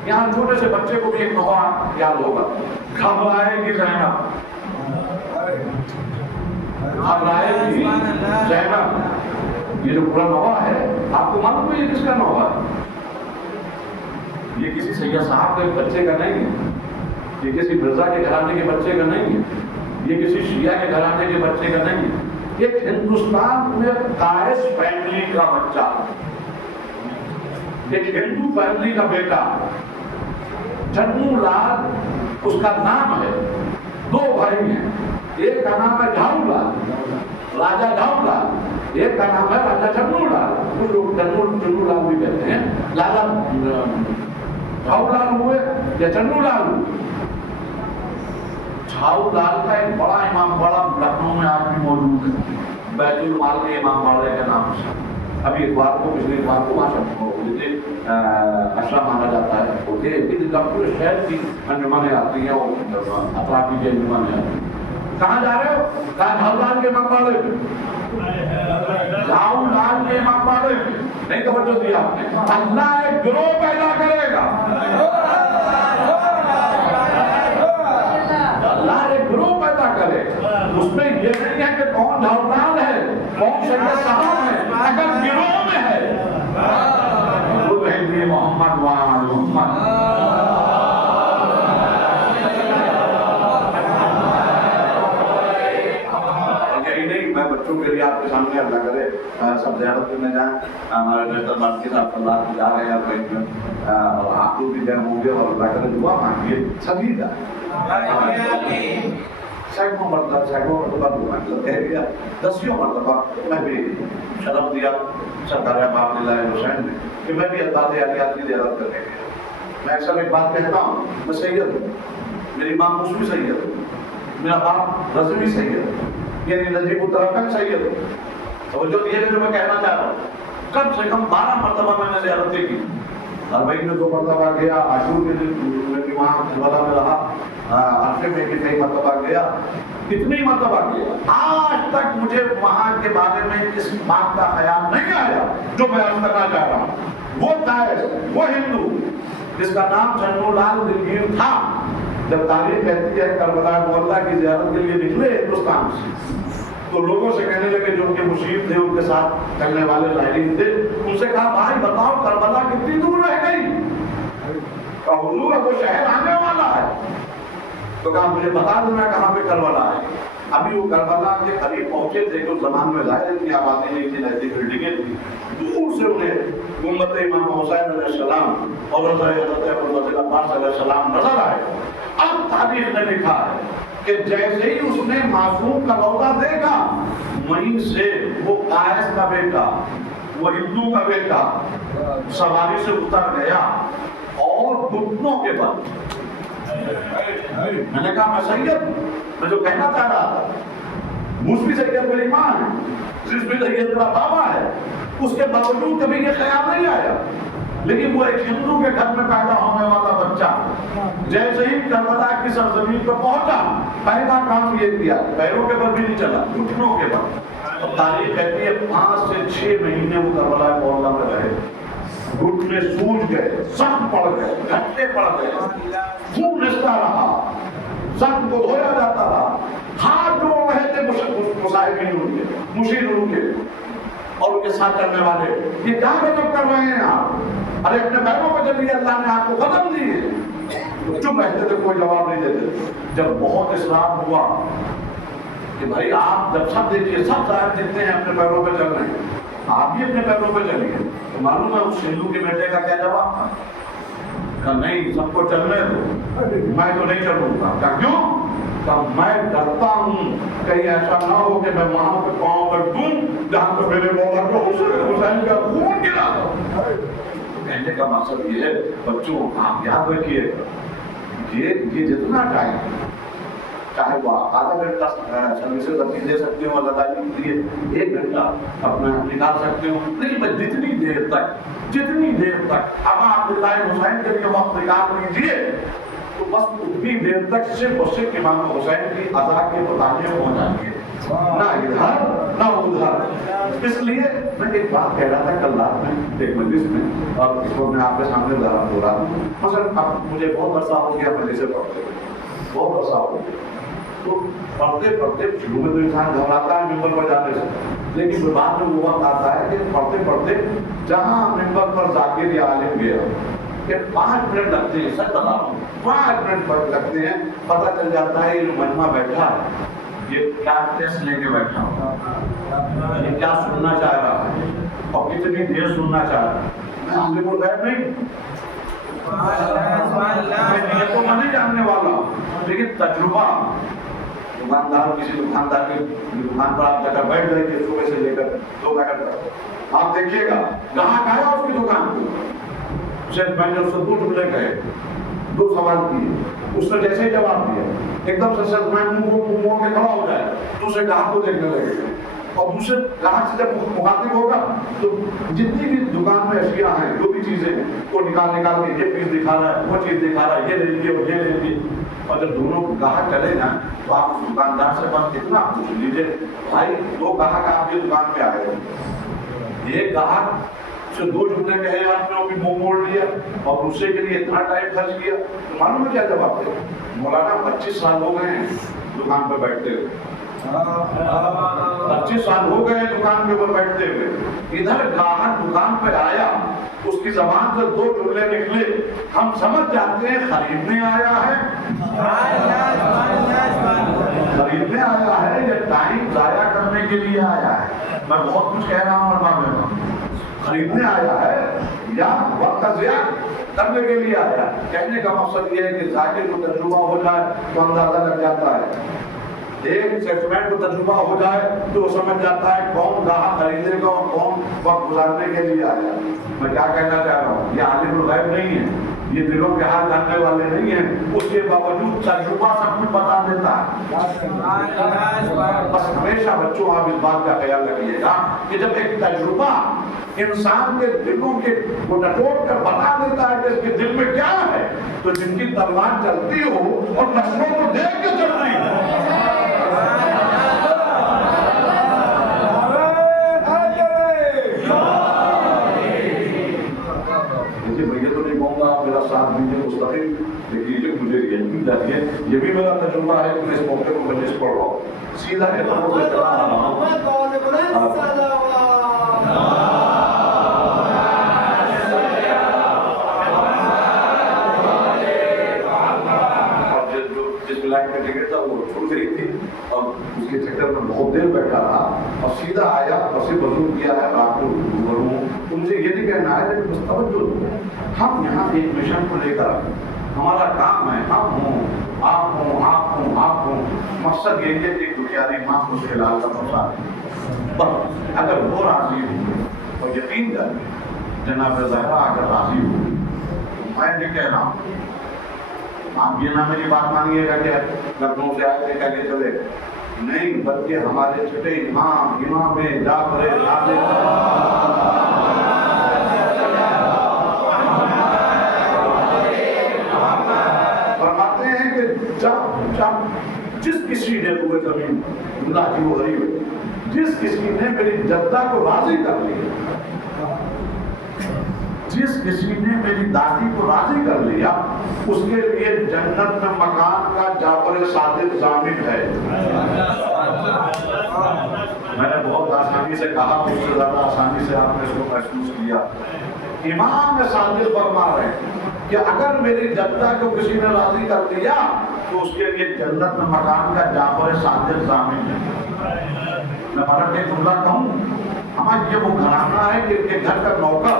یہاں چھوٹے سے بچے کو بھی ایک نوحہ یاد ہوگا گھبرائے گی زینب گھبرائے گی زینب. یہ جو پورا نوحہ ہے آپ کو معلوم ہے یہ کس کا نوحہ ہے؟ یہ کسی سید صاحب کے بچے کا نہیں ہے یہ کسی مرزا کے گھرانے کے بچے کا نہیں ہے یہ کسی شیعہ کے گھرانے کے بچے کا نہیں ہے. ایک ہندوستان میں قائس فیملی کا بچہ ایک ہندو فیملی کا بیٹا چنو لال اس کا نام ہے. دو بھائی ہیں ایک کا نام ہے جھاؤ لال راجا جھاؤ لال ایک کا نام ہے راجا چنو لال. کچھ لوگ چنو لال بھی کہتے ہیں. لالا جھاؤ لال ہوئے یا چنو لال ہوئے. جھاؤ لال کا ایک بڑا امام باڑہ لکھنؤ میں آج بھی موجود ہے بیت المال کے امام باڑے کے نام سے. ابھی اتوار کو پچھلے اتوار کو وہاں اشرا مانا جاتا ہے ہوتے پورے شہر کی انجمنیں آتی ہیں اور اطرافی کی انجمنیں آتی ہیں. کہاں جا رہے ہو؟ کہاں جھاؤ لال کے امام باڑے پہ جھاؤ لال کے امام باڑے پہ نہیں توجہ دیا آپ نے. اللہ ایک گروہ پیدا کرے گا اللہ ایک گروہ پیدا کرے. اس میں یہ نہیں ہے کہ کون جھاؤ لال ہے کون سید صاحب ہے. اگر گروہ میں ہے محمد وآل محمد یہی نہیں میں بچوں کے لیے آپ کے سامنے اللہ کرے سب زیارت کرنے جائیں. ہمارے ڈاکٹر مارکی صاحب اللہ جا رہے ہیں اپنے اور آپ لوگ بھی جائیں ہوں گے اور اللہ کرے دعا مانگیے سبھی جائیں. سینکڑوں مرتبہ دسیوں مرتبہ میں بھی شرف دیا سرکار باپ اللہ حسین نے کہ میں بھی اللہ علیات کی زیارت کرنے گیا. میں اکثر ایک بات کہتا ہوں میں سید ہوں میری ماں موسوی سید ہے میرا باپ رضوی سید ہے یعنی نجیب الطرفین سید ہے. توجہ دیے جو میں کہنا چاہ رہا ہوں کم سے کم 12 مرتبہ میں نے زیارتیں کی. اربعین میں 2 مرتبہ گیا عاشور کے دن میں بھی وہاں کربلا میں رہا عرفے میں بھی کئی مرتبہ گیا. کتنی مرتبہ گیا آج تک مجھے وہاں کے بارے میں اس بات کا خیال نہیں آیا جو میں عرض کرنا چاہ رہا ہوں. وہ قائس وہ ہندو جس کا نام چنو لال دلگیر تھا جب تاریخ کہتی ہے کربلا مولا کی زیارت کے لیے نکلے ہندوستان سے تو لوگوں سے کہنے لگے جو ان کے مشیر تھے ان کے ساتھ چلنے والے ظاہرین تھے ان سے کہا بھائی بتاؤ کربلا کتنی دور رہ گئی. کہا حضور وہ شہر آنے والا ہے. تو کہا مجھے بتا دینا کہاں پہ کربلا ہے. ابھی وہ کربلا کے قریب پہنچے تھے تو زمان میں ظاہر اتنی آبادی نہیں تھی ایسی بلڈنگیں تھی. دور سے انہیں گنبد امام حسین علیہ السلام اور حضرت ابوالفضل عباس علیہ السلام نظر آئے. اب تاریخ نے لکھا ہے کہ جیسے ہی اس نے معصوم کا روضہ دیکھا وہیں سے وہ قائس کا بیٹا وہ ہندو کا بیٹا سواری سے اتر گیا اور گھٹنوں کے بل میں نے کہا میں سید میں جو کہنا چاہ رہا تھا موسوی سید میری ماں ہے رضوی سید میرا بابا ہے اس کے باوجود کبھی یہ خیال نہیں آیا. لیکن وہ ایک ہندو کے گھر میں پیدا ہونے والا بچہ جیسے ہی کربلا کی سرزمین پہ پہنچا پہلا کام یہ کیا پیروں کے بل بھی نہیں چلا گھٹنوں کے بل. تاریخ کہتی ہے 5 سے 6 مہینے وہ کربلا مولا میں رہے. گھٹنے سوج گئے سخت پڑ گئے گھٹے پڑ گئے خون رستا رہا سخت کو دھویا جاتا رہا. ہاتھ جو رہے تھے مصاحبین ان کے مشیر ان کے اور ان کے ساتھ چلنے والے یہ کیا غضب کر رہے ہیں آپ. ارے اپنے پیروں پہ چلیے اللہ نے آپ کو قدم دیے. چپ رہتے تھے کوئی جواب نہیں دیتے. جب بہت اسلام ہوا کہ بھائی آپ جب سب دیکھیے سب ظاہر دیکھتے ہیں اپنے پیروں پہ چل رہے ہیں، آپ بھی اپنے پیروں پہ چلیے. تو معلوم ہے اس ہندو کے بیٹے کا کیا جواب تھا؟ کہا نہیں سب کو چلنے دو، میں تو نہیں چلوں گا. کہا کیوں؟ کہا میں ڈرتا ہوں کہیں ایسا نہ ہو کہ میں وہاں پہ پاؤں پر دوں جہاں پہ میرے مولا کو حسین کا خون گرا دو. کہنے کا مقصد یہ ہے بچوں آپ یاد رکھیے یہ جتنا ٹائم چاہے وہ آدھا گھنٹہ سروسز اپنی دے سکتے ہو اللہ تعالیٰ کے لیے، 1 گھنٹہ اپنا نکال سکتے ہو، لیکن بس جتنی دیر تک اب آپ اللہ حسین کے لیے وقت نکال لیجیے تو بس اتنی دیر تک صرف اور صرف امام حسین کی ادا کے مطالعے ہو جائیں گے، نہ ادھر نہ ادھر. اس لیے میں ایک بات کہہ رہا تھا کل رات میں ایک مجلس میں، اور اس کو میں آپ کے سامنے ذرا بول رہا ہوں. مثلا اب مجھے بہت عرصہ ہو گیا مجلس سے پڑھتے ہوئے، بہت عرصہ ہو گیا. تو پڑھتے شروع میں تو انسان گھبراتا ہے ممبر پر جانے سے، لیکن بعد میں وہ وقت آتا ہے کہ پڑھتے جہاں ممبر پر ذاکر یا عالم گیا کہ 5 منٹ لگتے ہیں، سچ بتا رہا ہوں 5 منٹ لگتے ہیں، پتہ چل جاتا ہے یہ مجمع بیٹھا ہے یہ کیا ٹیسٹ لے کے بیٹھا ہوں، یہ کیا سننا چاہ رہا ہے اور کتنی دیر سننا چاہ رہا ہے. میں عالم الغیب نہیں، میں یہ تو میں نہیں جاننے والا، لیکن تجربہ دکاندار کسی دکاندار کی دکان پر آپ جا کر بیٹھ گئے کہ صبح سے لے کر 2 گھنٹے تک آپ دیکھیے گا گاہک آیا اس کی دکان کو، صرف میں نے اس سے 2 جملے کہے، 2 سوال کیے، اس نے جیسے ہی جواب دیا ایک دم سے صرف میں منہ کے کھڑا ہو جائے، دوسرے گاہک کو دیکھنے لگے اور دوسرے گاہک سے جب مخاطب ہوگا تو جتنی بھی دکان میں اشیاء ہیں جو بھی چیزیں وہ نکال کے یہ پیس دکھا رہا ہے وہ چیز دکھا رہا ہے، یہ لے لیجیے وہ یہ لے لیجیے. اور جب دونوں گاہک چلے جائیں تو آپ دکاندار سے بات اتنا پوچھ لیجیے بھائی 2 گاہک آپ کی دکان پہ آئے ہیں، ایک گاہک سے 2 جملے کہے آپ نے وہ بھی منہ موڑ لیا اور دوسرے کے لیے اتنا ٹائم خرچ کیا، تو معلوم ہے کیا جواب دے؟ مولانا 25 سال ہو گئے ہیں دکان پہ بیٹھتے ہوئے، 25 سال ہو گئے دکان کے اوپر بیٹھتے ہوئے. ادھر گاہک دکان پہ آیا، اس کی زبان سے 2 جملے نکلے، ہم سمجھ جاتے ہیں خریدنے آیا ہے، خریدنے آیا ہے یا ٹائم ضائع کرنے کے لیے آیا ہے. میں بہت کچھ کہہ رہا ہوں اور بابے میں خریدنے آیا ہے یا وقت کا ضیاع کرنے کے لیے آیا. کہنے کا مقصد یہ ہے کہ ذاکر کو تجربہ ہو جائے تو اندازہ لگ جاتا ہے، ایک سیگمنٹ کو تجربہ ہو جائے تو وہ سمجھ جاتا ہے کون گاہک خریدنے کا اور کون وقت گزارنے کے لیے آیا. میں کیا کہنا چاہ رہا ہوں، یہ عالم الغیب نہیں ہے، یہ دلوں کے حال جاننے والے نہیں ہیں، اس کے باوجود تجربہ سب کچھ بتا دیتا ہے. بس ہمیشہ بچوں آپ اس بات کا خیال رکھیے گا کہ جب ایک تجربہ انسان کے دلوں کے کو ٹٹوڑ کر بتا دیتا ہے کہ اس کے دل میں کیا ہے، تو جن کی تلوار چلتی ہو اور نسلوں کو دیکھ کے چل رہی ہے. ساتھ دیجیے مستقل دیکھیے مجھے یقین جاتی ہے یہ بھی میرا تجربہ ہے کہ میں اس موقع کو مجلس پڑھ رہا ہوں سیدھا ہے جس لائن کا ٹکٹ تھا وہ چھوٹ گئی تھی اور اس کے چکر میں بہت دیر بیٹھا رہا اور سیدھا آیا اور صرف وضو کیا ہے رات کو ہوں تو مجھے یہ نہیں کہنا ہے لیکن بس توجہ ہم یہاں ایک مشن کو لے کر ہمارا کام ہے ہم ہوں آپ ہوں آپ ہوں آپ ہوں مقصد یہ ہے کہ دنیاری ماں کو خلال کا پڑھا بس اگر وہ راضی ہو اور یقین کر جناب زہرا اگر راضی ہو میں نہیں کہہ رہا ہوں آپ یہ نہ میری بات مانیے گا کہ لکھنؤ سے آئے تھے کہ چلے نہیں بلکہ ہمارے چھٹے امام میں جا کرے فرماتے ہیں کہ جب جس کسی نے پورے زمین اللہ کی وہ غریب ہے جس کسی نے میری جدہ کو راضی کر لیا جس کسی نے میری دادی کو راضی کر لیا اس کے لیے جنت میں مکان کا جعفر صادق ضامن ہے. میں نے بہت آسانی سے کہا مجھ سے زیادہ آسانی سے آپ نے اس کو محسوس کیا. امام صادق فرما رہے ہیں کہ اگر میری جدہ کو کسی نے راضی کر دیا تو اس کے لیے جنت میں مکان کا جعفر صادق ضامن ہے۔ میں فرق جملہ کہوں، ہمارا یہ وہ گھرانہ ہے کہ ان کے گھر کا نوکر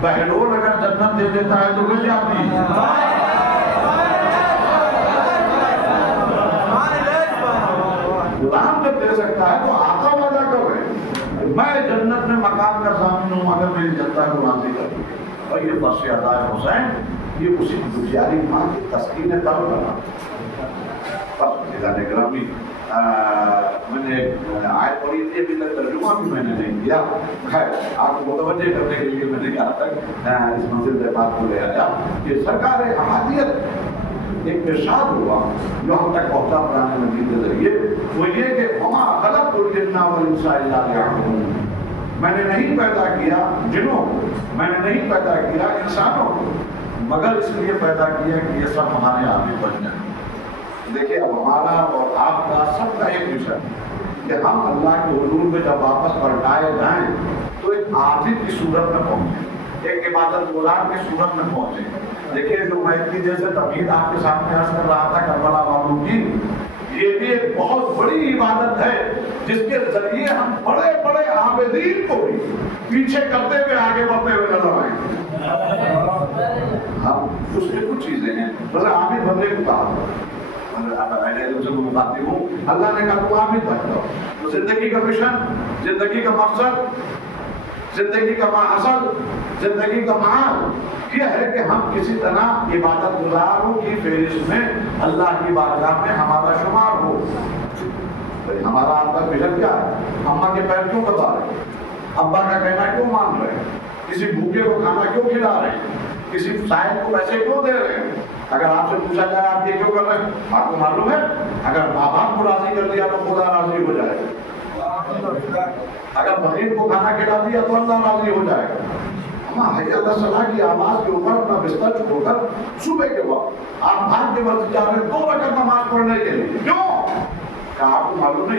بہلول اگر جنت دے دیتا ہے تو مل جاتی ہے۔ غلام جب دے سکتا ہے تو آقا وعدہ کر رہے ہیں میں جنت میں مکان کا ضامن ہوں اگر میری جنتا کو راضی کر دوں۔ اور یہ بس ادائے حسین یہ اسی دشیاری ماں کی تسکین طلب کرنا۔ بس خدا نے گرامی میں نے آیت پڑھی تھی، ابھی تک ترجمہ بھی میں نے نہیں کیا، خیر آپ کو متوجہ کرنے کے لیے میں نے کہا تک اس منزل سے بات کو لے آیا کہ سرکار احادیت ایک ارشاد ہوا جو ہم تک پہنچا قرآن مجید کے ذریعے، وہ یہ کہ وما خلقت الجن والانس الا لیعبدون، میں نے نہیں پیدا کیا جنوں کو، میں نے نہیں پیدا کیا انسانوں کو مگر اس لیے پیدا کیا کہ یہ سب ہمارے عابد بن جائیں۔ دیکھیے اب ہمارا اور آپ کا سب کا ایک مشن کہ ہم اللہ کے حضور میں جب واپس پلٹائے جائیں تو ایک عابد کی صورت میں پہنچیں، ایک عبادت گزار کی صورت میں پہنچیں۔ دیکھیے جو میں اتنی دیر سے تمہید آپ کے سامنے عرض کر رہا تھا کربلا والوں کی، یہ بھی ایک بہت بڑی عبادت ہے جس کے ذریعے ہم بڑے بڑے عابدین کو بھی پیچھے کرتے ہوئے آگے بڑھتے ہوئے نظر آئیں گے۔ ہم اس میں کچھ چیزیں ہیں مثلا عابد بندے کو کہا اللہ نے کہا تو عابد بن جاؤ، تو زندگی کا مشن، زندگی کا مقصد، زندگی کا مقصد، زندگی کا معاد یہ ہے کہ ہم کسی طرح عبادت گزاروں کی فہرست میں اللہ کی بارگاہ میں ہمارا شمار ہو۔ ہمارا آپ کا مشن کیا ہے؟ اماں کے پیر کیوں دبا رہے ہیں؟ ابا کا کہنا کیوں مان رہے ہیں؟ کسی بھوکے کو کھانا کیوں کھلا رہے ہیں؟ کسی سائل کو پیسے کیوں دے رہے ہیں؟ اگر آپ سے پوچھا جائے آپ یہ کیوں کر رہے ہیں، آپ کو معلوم ہے اگر ماں باپ کو راضی کر دیا تو خدا راضی ہو جائے گا، اگر فقیر کو کھانا کھلا دیا تو اللہ راضی ہو جائے گا۔ اللہ صلاح کی آواز کے اوپر اپنا بستر چھوڑ کر صبح کے وقت آپ بھاگ کے وقت جا رہے ہیں 2 رکعت نماز پڑھنے کے لیے، کیوں؟ کہ آپ کو معلوم ہے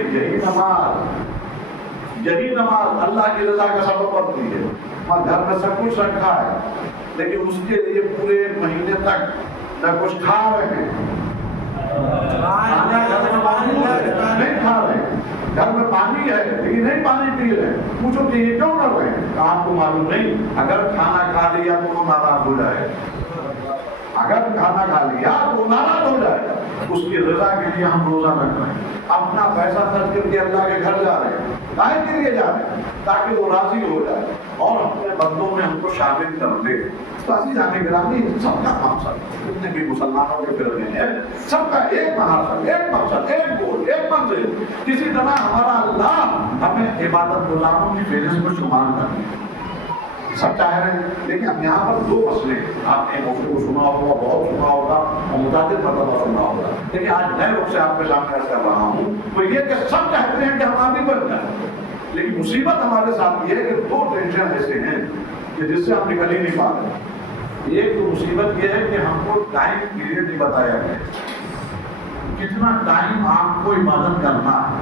یہی نماز اللہ کی رضا کا سبب بنتی ہے۔ وہاں گھر میں سب کچھ رکھا ہے لیکن اس کے لیے پورے 1 مہینے تک نہ کچھ کھا رہے ہیں، کھانا گھر میں موجود ہے نہیں کھا رہے ہیں، گھر میں پانی ہے لیکن نہیں پانی پی رہے ہیں، پوچھو کہ یہ کیوں کر رہے ہیں؟ آپ کو معلوم نہیں اگر کھانا کھا لیا تو وہ ناراض ہو جائے، اگر کھانا کھا لیا تو ناراض ہو جائے، اس کی رضا کے لیے ہم روزہ رکھ رہے ہیں، اپنا پیسہ خرچ کر کے اللہ کے گھر جا رہے ہیں، کائے کے لیے جا رہے ہیں؟ تاکہ وہ راضی ہو جائے اور اپنے بندوں میں ہم کو شامل کر دے۔ تو عزیزان گرامی سب کا مقصد جتنے بھی مسلمانوں کے پھر ہیں سب کا ایک مقصد، ایک مقصد، ایک گول، ایک منزل، کسی طرح ہمارا اللہ ہمیں عبادت غلاموں کی فہرست میں شمار کر دے۔ سب چاہ رہے ہیں لیکن اب یہاں پر 2 مسئلے آپ نے موضوع کو سنا ہوگا، بہت سنا ہوگا اور متعدد مرتبہ سنا ہوگا، لیکن آج نئے رخ سے آپ کے سامنے عرض کر رہا ہوں تو یہ کہ سب چاہتے ہیں کہ ہم عابد بن جائیں، لیکن مصیبت ہمارے ساتھ یہ ہے کہ 2 ٹینشن ایسے ہیں کہ جس سے ہم نکل ہی نہیں پا رہے۔ ایک تو مصیبت یہ ہے کہ ہم کو ٹائم پیریڈ نہیں بتایا گیا، کتنا ٹائم آپ کو عبادت کرنا ہے۔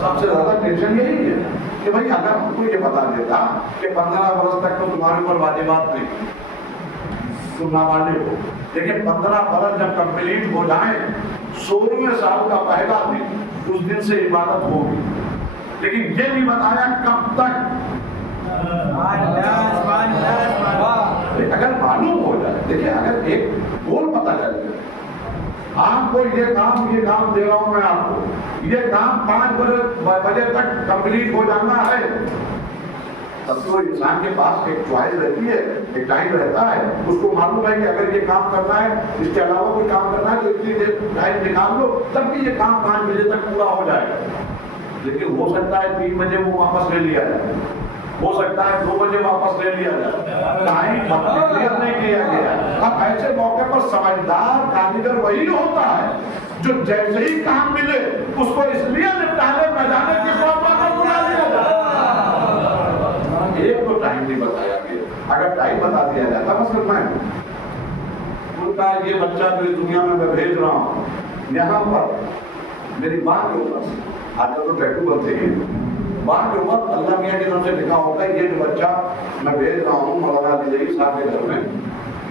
سب سے زیادہ ٹینشن یہی ہے کہ بھائی اگر ہم کو یہ بتا دیتا کہ 15 برس تک تو تمہارے اوپر واجبات نہیں، تم نابالغ ہو، لیکن 15 برس جب کمپلیٹ ہو جائیں 16ویں سال کا پہلا دن اس دن سے عبادت ہوگی، لیکن یہ نہیں بتایا کب تک۔ اگر معلوم ہو جائے، دیکھیں اگر ایک گول پتہ چل جائے آپ کو یہ کام دے رہا ہوں میں آپ کو، یہ کام 5 بجے تک کمپلیٹ ہو جانا ہے، تب تو انسان کے پاس ایک چوائس رہتی ہے، ایک ٹائم رہتا ہے، اس کو معلوم ہے کہ اگر یہ کام کرنا ہے اس کے علاوہ کوئی کام کرنا ہے تو اتنی دیر ٹائم نکال لو تب بھی یہ کام 5 بجے تک پورا ہو جائے گا۔ لیکن ہو سکتا ہے 3 بجے وہ واپس لے لیا جائے، ہو سکتا ہے 2 بجے واپس لے لیا جائے، ٹائم کلیئر نہیں کیا گیا۔ اب ایسے موقع پر سمجھدار کاریگر وہی ہوتا ہے جو جیسے ہی کام ملے اس کو اس لیے نپٹانے نہ جانے کی بنا دیا جائے۔ ایک تو ٹائم نہیں بتایا گیا، اگر ٹائم بتا دیا جاتا مثلا میں ان کا یہ بچہ جو اس دنیا میں بھیج رہا ہوں یہاں پر میری ماں کے اوپر آج کل تو ٹیٹو بنتے ہیں، ماں کے اوپر اللہ میاں کی طرف سے لکھا ہوتا ہے یہ جو بچہ میں بھیج رہا ہوں مولانا علی صاحب کے گھر میں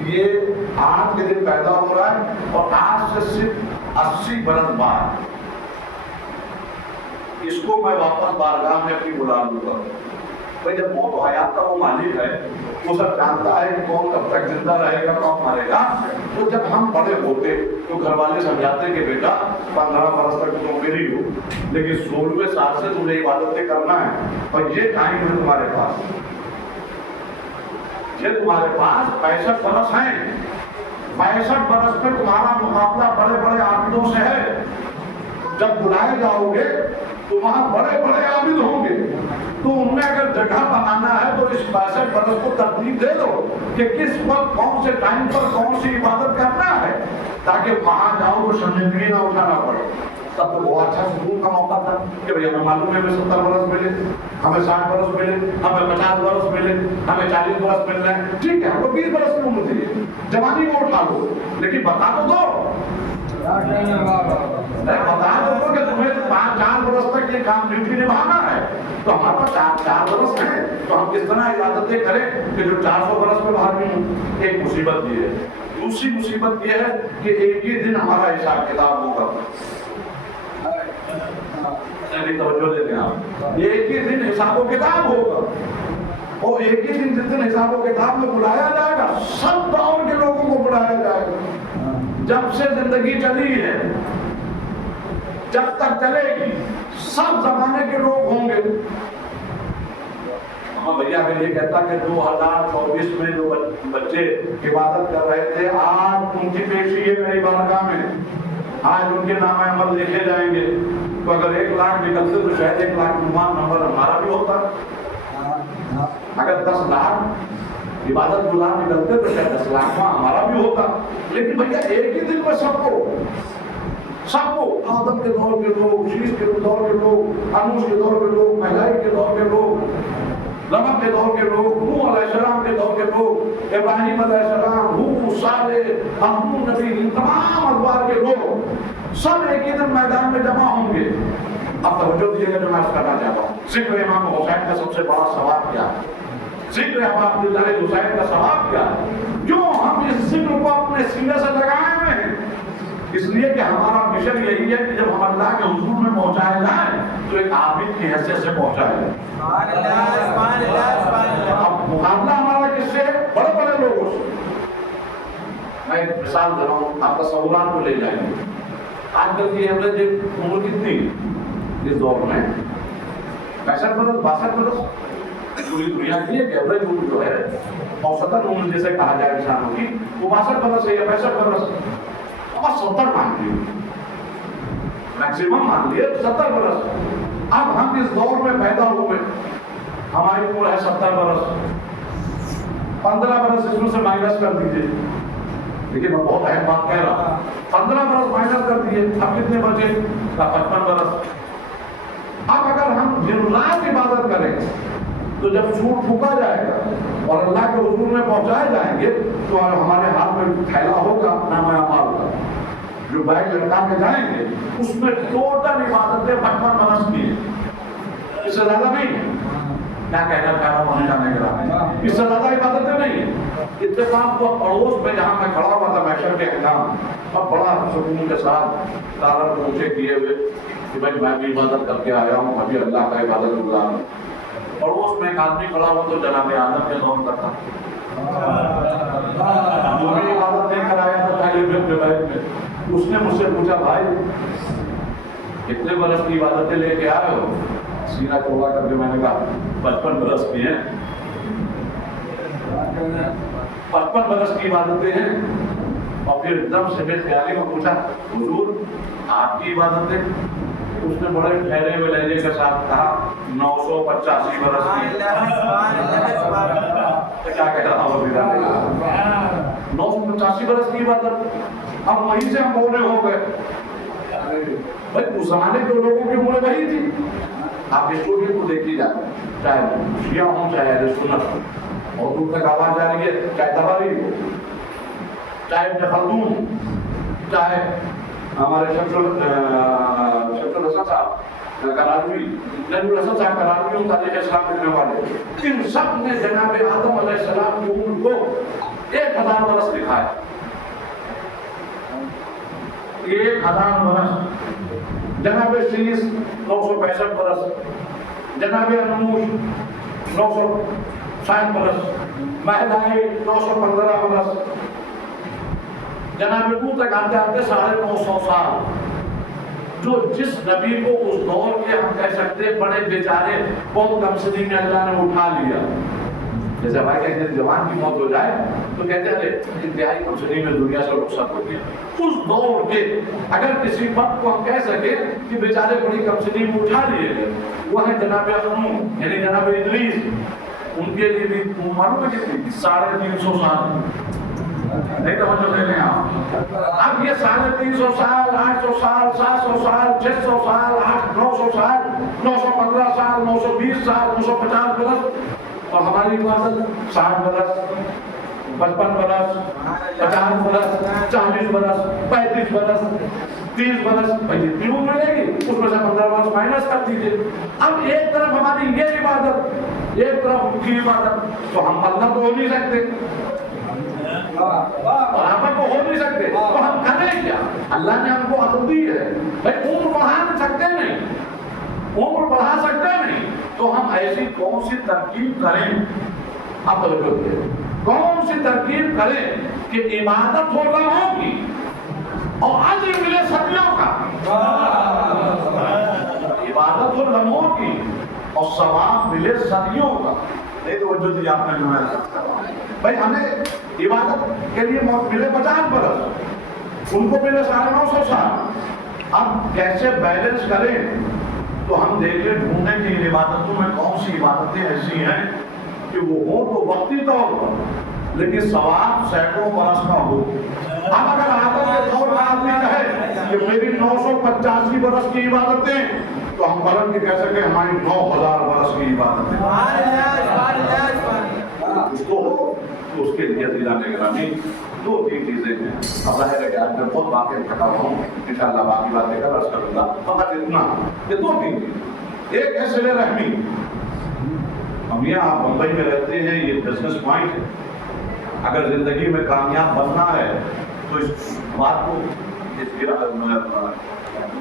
یہ آج کے دن پیدا ہو رہا ہے اور آج سے صرف 80 برس بعد اس کو میں واپس بارگاہ میں اپنی بلا لوں گا. بھائی جب موت و حیات کا وہ مالک ہے، وہ سب جانتا ہے کہ کون کب تک زندہ رہے گا کون مرے گا. تو جب ہم بڑے ہوتے تو گھر والے سمجھاتے کہ بیٹا 15 برس تک تو میری ہو، لیکن 16ویں سال سے تمہیں عبادتیں کرنا ہے اور یہ ٹائم ہے تمہارے پاس. یہ تمہارے پاس 65 برس ہیں. 65 برس میں تمہارا مقابلہ بڑے بڑے عابدوں سے ہے. جب بلائے جاؤ گے تو وہاں بڑے بڑے عابد ہوں گے، تو ان میں اگر جگہ بنانا ہے تو اس 65 برس کو ترتیب دے دو کہ کس وقت کون سے ٹائم پر کون سی عبادت کرنا ہے، تاکہ وہاں جاؤ تو شرمندگی نہ اٹھانا پڑے. تب تو بہت اچھا سکون کا موقع تھا کہ بھئی ہمیں معلوم ہے ہمیں 70 برس ملے، ہمیں 60 برس ملے، ہمیں 50 برس ملے، ہمیں 40 برس مل رہے ہیں. ٹھیک ہے، ہم کو 20 برس کی عمر تھی، جوانی کو اٹھا لو، لیکن بتا تو دو. بتا دو کہ تمہیں 5-4 برس تک یہ کام ڈیوٹی نبھانا ہے. تو ہمارے پاس 4 برس ہیں، تو ہم کس طرح عبادتیں کریں کہ جو 400 برس میں باہر بھی ہوں. ایک مصیبت یہ ہے. دوسری مصیبت یہ ہے کہ ایک ہی دن ہمارا حساب کتاب ہوگا. توجہ دے دیں آپ، ایک ہی دن حساب و کتاب ہوگا. اور ایک ہی دن جس دن حساب و کتاب میں بلایا جائے گا، سب دور کے لوگوں کو بلایا جائے گا. جب سے زندگی چلی ہے، جب تک چلے گی، سب زمانے کے لوگ ہوں گے. ہاں بھیا میں یہ کہتا کہ 2024 میں جو بچے عبادت کر رہے تھے، آج ان کی پیشی ہے میری بارگاہ میں. آج ان کے نام عمل لکھے جائیں گے. تو اگر 1 لاکھ نکلتے تو شاید 1 لاکھ نمبر ہمارا بھی ہوتا. اگر 10 لاکھ عبادت گزار نکلتے تو شاید 10 لاکھ ہمارا بھی ہوتا. لیکن بھیا ایک ہی دن میں سب کو آدم کے دور کے لوگ، شیش کے دور کے لوگ، انوش کے دور کے لوگ، مہلائی کے دور کے لوگ، لمک کے دور کے لوگ، نوح علیہ السلام کے دور کے لوگ، ابراہیم علیہ السلام، ہود، صالح، احمد نبی، ان تمام ادوار کے لوگ سب ایک ہی دن میدان میں جمع ہوں گے. اب توجہ دیجیے گا جو میں اس کرنا چاہتا ہوں. ذکر امام حسین کا سب سے بڑا ثواب کیا ہے؟ ذکر امام عبداللہ حسین کا ثواب کیا ہے؟ کیوں ہم اس ذکر کو اپنے سینے سے لگائے ہوئے ہیں؟ اس لیے کہ ہمارا مشن یہی ہے کہ جب ہم اللہ کے حضور میں پہنچائے جائیں تو ایک عابد کی حیثیت سے پہنچائے جائیں. اب مقابلہ ہمارا کس سے؟ بڑے بڑے لوگوں سے. میں ایک مثال دے رہا ہوں، آپ تصورات کو لے جائیں گے. آج کل کی ایوریج عمر کتنی اس دور میں؟ 65 برس، 62 برس. پوری دنیا کی ایک ایوریج عمر جو ہے اوسطاً عمر جسے کہا جائے انسانوں کی، وہ 62 برس ہے یا 65 برس. 70 مان لیے، میکسیمم مان لیے 70 برس. اب ہم اس دور میں پیدا ہوئے، ہماری عمر ہے 70 برس. 15 برس اس میں سے مائنس کر دیجیے. دیکھیے میں بہت اہم بات کہہ رہا ہوں. 15 برس مائنس کر دیے، اب کتنے بچے؟ 55 برس. اب اگر ہم دن رات عبادت کریں تو جب سور پھونکا جائے گا اور اللہ کے حضور میں پہنچائے جائیں گے تو ہمارے ہاتھ میں تھیلا ہوگا نام اعمال کا، جو بیگ لٹکا کے جائیں گے اس میں ٹوٹل عبادتیں 55 برس کی ہیں. اس سے زیادہ نہیں ہے. کیا کہنا چاہ رہا ہوں جانے کا، اس سے زیادہ عبادتیں نہیں ہیں. اتفاق ہوا پڑوس میں جہاں میں کھڑا ہوا تھا محشر کے احکام، اب بڑا سکون کے ساتھ کالر کو اونچے کیے ہوئے کہ بھائی میں بھی عبادت کر کے آیا ہوں، ابھی اللہ کا عبادت گزار ہوں. پڑوس میں ایک آدمی کھڑا ہوا تو جناب آدم کے دور کا تھا. وہ بھی عبادت نہیں کرایا تھا پہلے میں. اس نے مجھ سے پوچھا بھائی کتنے برس کی عبادتیں لے کے آئے ہو؟ سینہ کھولا کر کے میں نے کہا 55 برس کی ہیں. 55 برس کی عبادتیں ہیں. اور پھر ایک دم سے بے خیالی میں پوچھا حضور آپ کی عبادتیں؟ اس نے بڑے ٹھہرے ہوئے لہجے کے ساتھ کہا 985 برس کی. کیا کہہ رہا ہوں 985 برس کی عبادت. اب وہیں سے ہم بولے ہو گئے. بھائی اس زمانے کے لوگوں کی عمر وہی تھی. آپ ہسٹوری کو دیکھ لیجیے، چاہے شیعہ ہوں چاہے اہل سنت ہوں، اور دور تک آواز جا رہی ہے، چاہے تبری ہو، چاہے ابن خلدون، چاہے ہمارے شمس الحسن صاحب کراروی، نجم الحسن صاحب کراروی، تاریخ اسلام لکھنے والے، ان سب نے جناب آدم علیہ السلام کی عمر کو 1000 बरस लिखा है, 1000 बरस। जनाब शीस 965 बरस, जनाब अनूश 960 बरस, महदाई 915 बरस, जनाब नूह तक आते आते 950 साल। जो जिस नबी को उस दौर के हम कह सकते हैं बड़े बेचारे बहुत कम सदी में अल्लाह ने उठा लिया, जैसे भाई कहते हैं जवान की मौत हो जाए तो कहते हैं अरे इंतहाई कम सदी में दुनिया से रुखसत हो गया। उस दौर के अगर किसी वक्त को हम कह सके कि बेचारे बड़ी कम सदी में उठा लिए गए, वो है जनाब नूह यानी जनाब इदरीस। उनके लिए भी मालूम है कितनी 350 साल, नहीं तो मतलब ले लें आप। अब ये 350 साल, 800 साल, 700 साल, 600 साल, 900 साल, 915 साल, 920 साल, 950 बरस, और हमारी इबादत 60 बरस, 55 बरस, 50 बरस, 40 बरस, 35 बरस, 30 बरस, भाई जितनी उम्र मिलेगी उसमें से 15 बरस माइनस कर दीजिए। अब एक तरफ हमारी ये इबादत, एक तरफ उनकी इबादत, तो हम अल्लाह तो हो नहीं सकते और हम तो हो नहीं सकते, तो हम करें क्या? अल्लाह ने हमको अक्ल दी है, भाई उम्र बढ़ा सकते नहीं, उम्र बढ़ा सकते नहीं, तो हम ऐसी कौन सी तरकीब करें? अब कौन सी तरकीब करें कि इबादत हो लम्हों की और अज्र मिले सदियों का, इबादत हो लम्हों की और सवाब मिले सदियों का। नहीं तो जो चीज आपने जो है भाई हमें इबादत के लिए मिले 50 बरस, उनको मिले 950 साल। अब कैसे बैलेंस करें? तो हम देख लें ढूंढने की इन इबादतों में कौन सी इबादतें ऐसी हैं कि वो हो तो वक्ती तौर पर लेकिन सवाब सैकड़ों बरस का हो। अब अगर आदत के दौर में आदमी कहे कि मेरी 985 बरस की इबादतें, तो हम फलन के कह सके हमारी 9000 बरस की इबादतें उसको हो, तो उसके लिए दिलाने ग्रामी 2-3 चीजें हैं। अब जाहिर है कि आज मैं बहुत बातें थका हुआ हूँ, इंशाअल्लाह बाकी बातें कर अर्ज करूंगा, फकत इतना ये 2-3 चीज। एक है सिले रहमी। हम यहाँ आप मुंबई में रहते हैं, ये बिजनेस पॉइंट है। अगर जिंदगी में कामयाब बनना है तो इस बात को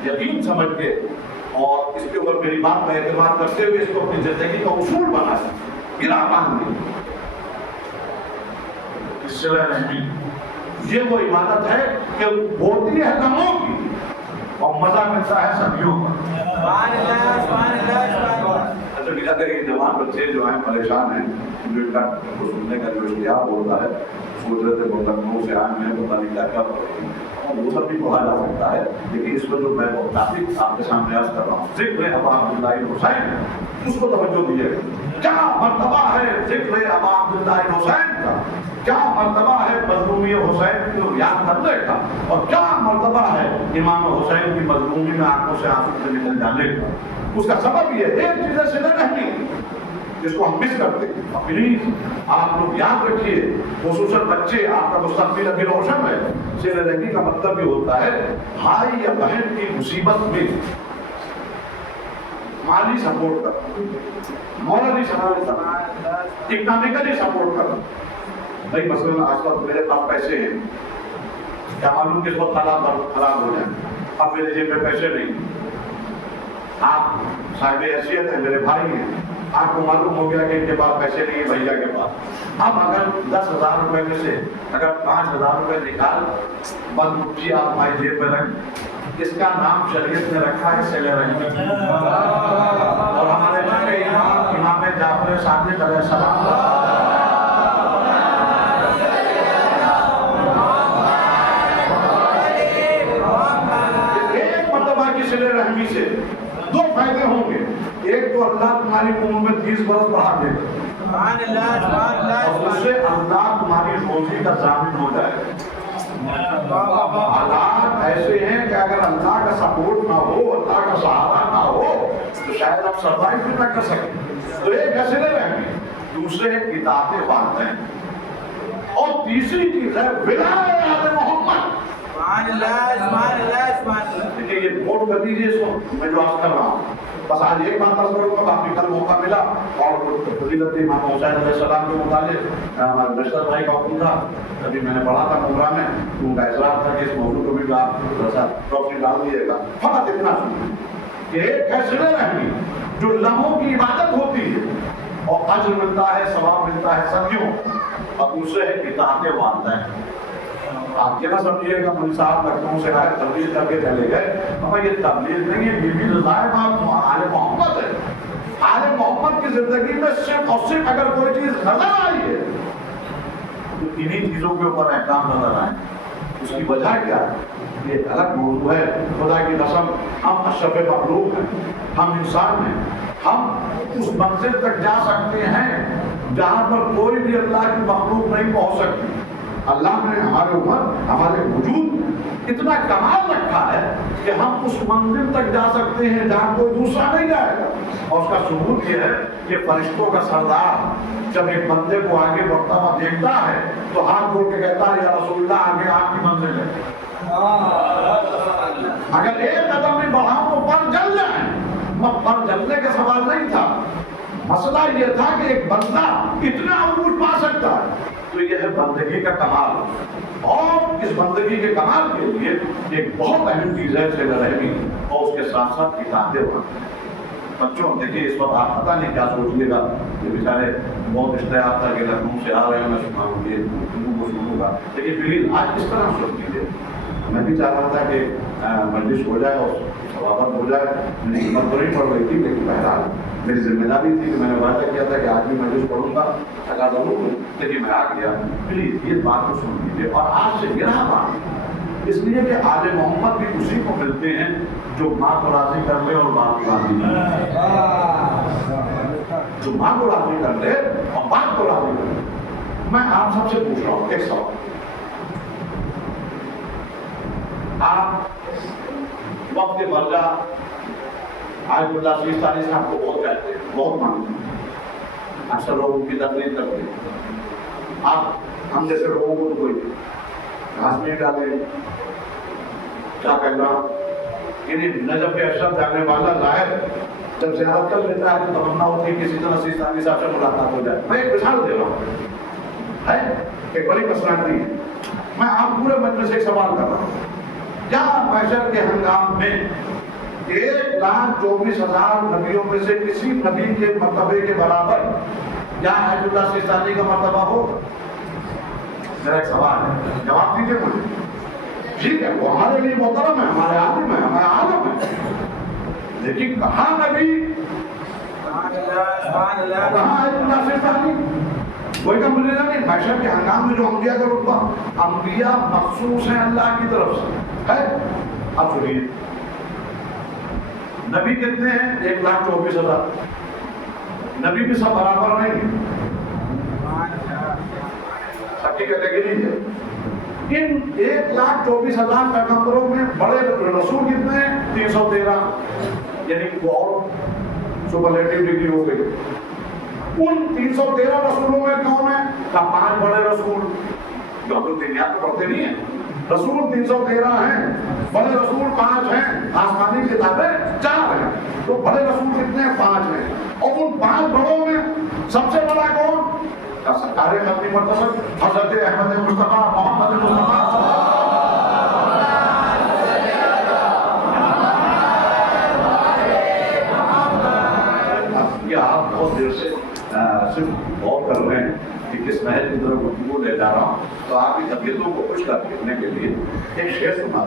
यकीन समझ के और इसके ऊपर मेरी बात का एतमाद करते हुए इसको अपनी जिंदगी का उसूल बना है, गिरा बांध ये वो इबादत है कि होती है लम्हों की और मजा मिलता है सदियों का। अगर ये जवान बच्चे जो हैं परेशान हैं, जो को सुनने का जो इश्तियाक होता है, सोच रहे थे बहुत लखनऊ से आए हैं, पता नहीं क्या क्या, वो सब भी पढ़ा जा सकता है, लेकिन इस पर जो मैं टॉपिक आपके सामने अर्ज कर रहा हूँ, जिक्र अबा अब्दुल्लाह हुसैन, उसको तवज्जो दीजिएगा। क्या मर्तबा है जिक्र अबा अब्दुल्लाह हुसैन का, क्या मर्तबा है मजलूमी हुसैन को याद करने का, और क्या मर्तबा है इमाम हुसैन की मजलूमी में आंखों से आंसू से निकल जाने का। उसका सबब ये एक चीज है सिले रहमी, जिसको हम मिस करते हैं। प्लीज आप लोग याद रखिए, खुसूसन बच्चे, आपका मुस्तकबिल अभी रोशन है। सिले रहमी का मतलब ये होता है भाई या बहन की मुसीबत में माली सपोर्ट करना, मॉरली सपोर्ट करना, इकोनॉमिकली सपोर्ट करना। भाई मसलन आज तक मेरे पास पैसे हैं, क्या मालूम किस वक्त खराब हो जाए, अब मेरे जेब में पैसे नहीं, आप साहिब हैसियत है, मेरे भाई हैं, आपको मालूम हो गया कि इनके पास पैसे नहीं है भैया के पास। अब अगर 10,000 रुपए में से अगर 5,000 रुपए निकाल बंद मुट्ठी आप हमारी जेब में रख, इसका नाम शरीयत ने रखा है सिले रहमी। और हमारे इमाम जाफर सादिक अलैहिस्सलाम सिले रहमी से 2 फायदे होंगे। एक तो अल्लाह तुम्हारी उम्र में 30 बरस बढ़ा देगा, और उससे अल्लाह तुम्हारी रोजी का जामिन हो जाएगा। हालात ऐसे हैं कि अगर अल्लाह का सपोर्ट ना हो, अल्लाह का सहारा ना हो, तो शायद आप सर्वाइव भी ना कर सकें। तो एक है सिले रहमी, दूसरे किताबें बांधते हैं, और तीसरी चीज है विलायत मोहम्मद। देखिए ये नोट कर दीजिए इसको, मैं जो आज कर रहा हूँ। बस आज एक बात अर्ज करूँगा, बाकी कल मौका मिला और फजीलत इमाम हुसैन अलैहिस्सलाम के मुतालिक नशरत भाई का हुक्म था, तभी मैंने पढ़ा था मुमरा में, तो उनका इसरार था कि इस मौजू को भी आप थोड़ा रोशनी डाल दीजिएगा। फकत इतना सुनिए कि एक फैसले रहनी जो लम्हों की इबादत होती है और अज्र मिलता है, सवाब मिलता है सदियों, और दूसरे है इताअत वालिदैन। आप ये ना समझिएगा मुझे साहब लखनऊ से आए तबलीग करके चले गए, अब ये तबलीग नहीं है, बीबी रज़ाए आले मोहम्मद है। आले मोहम्मद की जिंदगी में सिर्फ और सिर्फ अगर कोई चीज नजर आई है तो इन्हीं चीजों के ऊपर अहकाम नजर आए। उसकी वजह क्या है, ये अलग मौजू है। खुदा की कसम हम अशरफ मखलूक हैं, हम इंसान हैं, हम उस मंजिल तक जा सकते हैं जहां पर कोई भी अल्लाह की मखलूक नहीं पहुंच सकती। अल्लाह ने हमारे ऊपर, हमारे वजूद इतना कमाल रखा है कि हम उस मंजिल तक जा सकते हैं जहां कोई दूसरा नहीं जाएगा। और उसका सबूत ये है कि फरिश्तों का सरदार जब एक बंदे को आगे बढ़ता हुआ देखता है तो हाथ जोड़ के कहता है, या रसूलुल्लाह आगे आपकी मंजिल है। अगर एक कदम भी बढ़ाऊं तो पर जल जाए, पर जलने का सवाल नहीं था, मसला ये था कि एक बंदा इतना अरूज पा सकता है। तो यह है बंदगी का कमाल, और इस बंदगी के कमाल के लिए एक बहुत अहम चीज है सिला रहमी और उसके साथ साथ किताबें होना। बच्चों देखिए इस वक्त आप पता नहीं क्या सोचिएगा, ये बेचारे बहुत इश्तेहार था कि लखनऊ से आ रहे हैं, मैं सुनाऊंगी उनको सुनूंगा, लेकिन प्लीज आज इस तरह सोच लीजिए। मैं भी चाह रहा था कि मजलिस हो जाए और सवाबत हो जाए, मेरी हिम्मत तो नहीं पड़ रही थी, लेकिन बहरहाल मेरी जिम्मेदारी थी कि मैंने वादा किया था कि आज भी मजलिस पढ़ूंगा, थका जरूर, लेकिन मैं आ गया। प्लीज ये बात को सुन लीजिए। और आज से गिरा बात इसलिए कि आले मोहम्मद भी उसी को मिलते हैं जो माँ को राजी कर ले और बाप को राजी कर ले, जो माँ को राजी कर ले और बाप को राजी कर ले। मैं आप सबसे पूछ रहा हूँ एक सवाल, आप वक्त के मर्जा आयतुल्लाह सिस्तानी साहब को बहुत कहते हैं, बहुत मानते हैं, अक्सर लोगों की तकलीफ करते हैं। आप हम जैसे लोगों को तो कोई घास नहीं डाले, क्या कहना, नजफ अशरफ जाने वाला जाहिर जब ज़ियारत कर लेता है तो तमन्ना होती है किसी तरह सिस्तानी साहब से मुलाकात हो जाए। मैं एक मिसाल दे रहा हूँ, है एक बड़ी पर्सनालिटी है। मैं आप पूरे मजलिस से एक सवाल कर रहा हूँ, क्या महशर के हंगाम में 1,24,000 नबियों में से किसी नबी के मर्तबे के बराबर या आयतुल्लाह सिस्तानी का मर्तबा हो? मेरा एक सवाल है, जवाब दीजिए मुझे। ठीक है, वो हमारे लिए मोहतरम है, हमारे आलिम है, हमारे आलम है, लेकिन कहाँ नबी, कहाँ आयतुल्लाह सिस्तानी? कोई कंपेरिजन नहीं। महशर के हंगाम में जो अंबिया का रुतबा, अंबिया मखसूस है अल्लाह की तरफ से है। अब सुनिए, नबी कितने हैं? 1,24,000। नबी भी सब बराबर नहीं, सबकी कैटेगरी है। इन 1,24,000 पैगंबरों में बड़े रसूल कितने हैं? 313, यानी और सुपरलेटिव डिग्री हो गई। उन 313 रसूलों में कौन है? 5 बड़े रसूल, जो हम लोग दुनिया में पढ़ते नहीं है। रसूल 313 हैं, बड़े रसूल 5 हैं, आसमानी किताबें 4 हैं। तो बड़े रसूल कितने हैं? 5 हैं। और उन 5 बड़ों में सबसे बड़ा कौन? सरकार खत्मी मर्तबा हजरत अहमद मुस्तफा मोहम्मद मुस्तफा। आप बहुत देर से सिर्फ गौर कर रहे हैं कि किस महल की तरफ गुफ्तगू ले जा रहा हूँ, तो आपकी तबीयतों को खुश करने के लिए एक शेर सुना।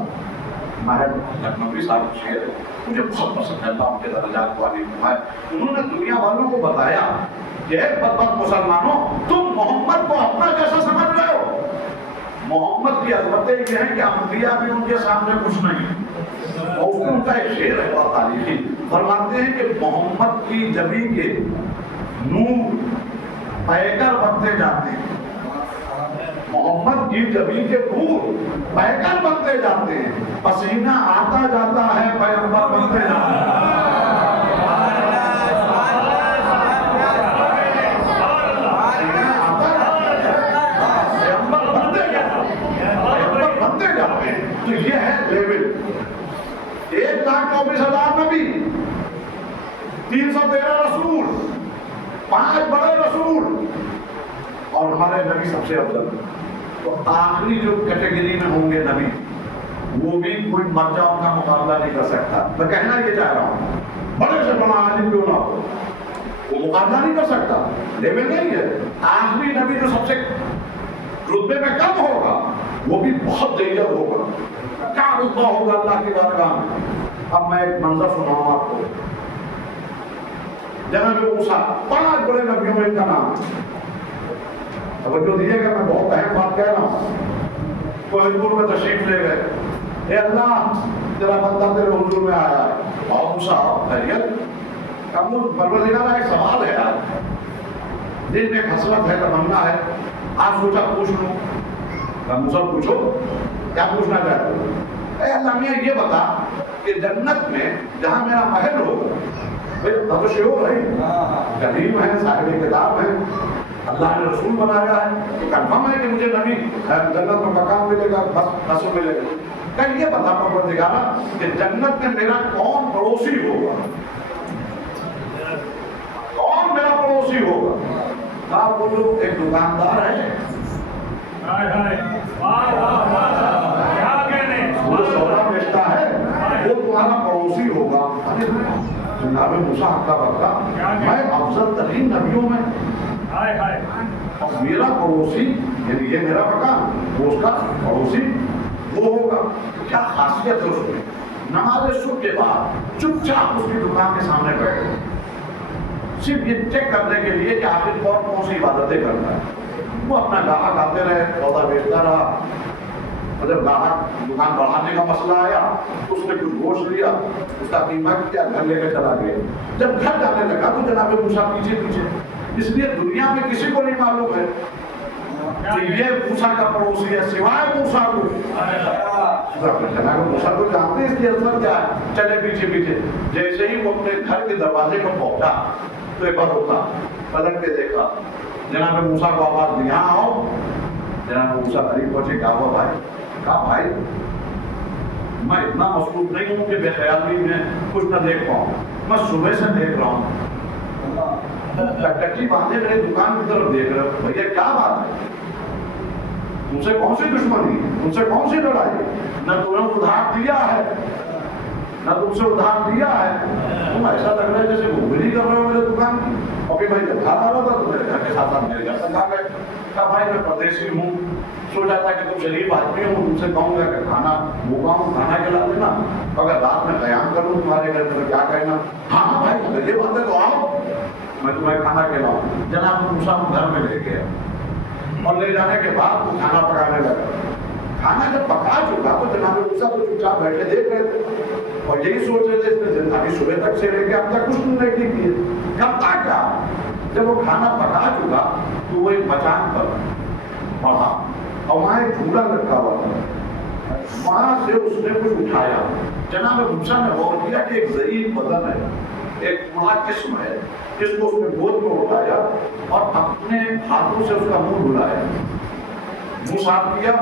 महल लखनवी साहब शेर मुझे बहुत पसंद है, अल्लाह उनके दर्जात को आली फरमाए। उन्होंने दुनिया वालों को बताया कि बदबख्त मुसलमानों, तुम मोहम्मद को अपना जैसा समझ रहे हो। मोहम्मद की अजमतें ये हैं कि अंबिया भी उनके सामने कुछ नहीं। और उसमें उनका एक शेर है बहुत तारीखी, फरमाते हैं कि मोहम्मद की जबी के नूर पैकर बनते जाते हैं। मोहम्मद की जबी के नूर पैकर बनते जाते हैं, पसीना आता जाता है, पैगंबर बनते जाते हैं। तो 1,24,000 नबी, 313 रसूल, 5 बड़े रसूल और हमारे नबी सबसे अफजल। तो आखिरी जो कैटेगरी में होंगे नबी, वो भी कोई मर्जा उनका मुकाबला नहीं कर सकता। मैं कहना ये चाह रहा हूँ, बड़े से बड़ा आलिम क्यों ना हो, वो मुकाबला नहीं कर सकता, लेवल नहीं है। आखिरी नबी जो सबसे रुतबे में कम होगा, वो भी बहुत डेंजर होगा। क्या रुतबा होगा अल्लाह की बारगाह में। अब मैं एक मंजर सुनाऊं आपको। जनाब मूसा, 5 बड़े नबियों में इनका नाम है। तवज्जो दीजिएगा, मैं बहुत अहम बात कह रहा हूँ। कोहिनूर में तशरीफ ले गए, ए अल्लाह तेरा बंदा तेरे हुजूर में आया है। और मूसा खैरियत, परवरदिगार एक सवाल है यार, दिल में हसरत है, तमन्ना है, आज सोचा पूछ लूं। मूसा पूछो, क्या पूछना चाहते हो? ए अल्लाह मियां ये बता कि जन्नत में जहां मेरा महल होगा, भाई तो श्योर है, करीम है, साहिब किताब है, अल्लाह ने रसूल बनाया है, तो कंफर्म है कि मुझे नबी जन्नत में मकान मिलेगा, बस रसूल मिलेगा। कल ये बता परवरदिगारा कि जन्नत में मेरा कौन पड़ोसी होगा, कौन मेरा पड़ोसी होगा? आप बोलो एक दुकानदार है, वो सौदा बेचता है, वो तुम्हारा पड़ोसी होगा। अरे जनाब मूसा हक्का बक्का, मैं अफजल तरीन नबियों में, और मेरा पड़ोसी यानी ये मेरा मकान, वो उसका पड़ोसी वो होगा। क्या खासियत है उसमें? नमाज सुबह के बाद चुपचाप उसकी दुकान के सामने बैठे, सिर्फ ये चेक करने के लिए कि आखिर कौन सी इबादतें करता है। वो अपना ग्राहक आते रहे, सौदा बेचता रहा, और जब ग्राहक दुकान बढ़ाने का मसला आया तो उसने कुछ गोश्त लिया, उसका कीमत क्या, घर लेकर चला गया। जब घर जाने लगा तो जनाब मूसा पीछे पीछे, इसलिए दुनिया में किसी को नहीं मालूम है तो ये मूसा का पड़ोसी है सिवाय मूसा को। जनाब मूसा को जानते हैं इसकी असर क्या है, चले पीछे पीछे। जैसे ही वो अपने घर के दरवाजे पर पहुंचा तो एक बार होता पलट के देखा, जनाब मूसा को आवाज दी, यहाँ आओ। जनाब मूसा करीब पहुंचे, क्या हुआ भाई? कहा भाई मैं इतना मसरूफ नहीं हूँ कि बेख्याली में कुछ न देख पाऊँ, मैं सुबह से देख रहा हूँ, टकटकी बांधे मेरे दुकान की तरफ देख रहे हो। भैया क्या बात है, तुमसे कौन सी दुश्मनी, तुमसे कौन सी लड़ाई? न तुमने उधार दिया है, न तुमसे उधार दिया है, तुम ऐसा लग रहा है जैसे घूमरी कर रहे हो मेरे दुकान की। और फिर भाई जब खा रहा था तो मेरे घर के साथ मेरे घर तक आ गए। कहा भाई मैं परदेसी हूँ, सोचा था कि तुम शरीफ आदमी हो, तुमसे कहूँगा कि खाना भूखा हूँ, खाना खिला देना, अगर रात में कयाम करूँ तुम्हारे घर में क्या कहना। हाँ हाँ भाई अगर ये बात है तो आओ, मैं तुम्हें खाना खिलाऊँ। जनाब मूसा घर में ले गया और ले जाने के बाद वो खाना पकाने लगा। खाना जब पका चुका तो जनाब मूसा तो चुपचाप बैठे देख रहे थे और यही सोच रहे थे इसने अभी सुबह तक से लेके अब तक कुछ नहीं की थी, कब तक क्या। जब वो खाना पका चुका तो वो एक मचान पर पड़ा और वहाँ एक झूला लटका हुआ था, वहां से उसने कुछ उठाया। जनाब मूसा ने गौर किया कि एक ज़ईफ़ बदन है, एक बड़ा जिस्म है, जिसको उसने गोद में उठाया और अपने हाथों से उसका मुंह धुलाया, मुंह साफ किया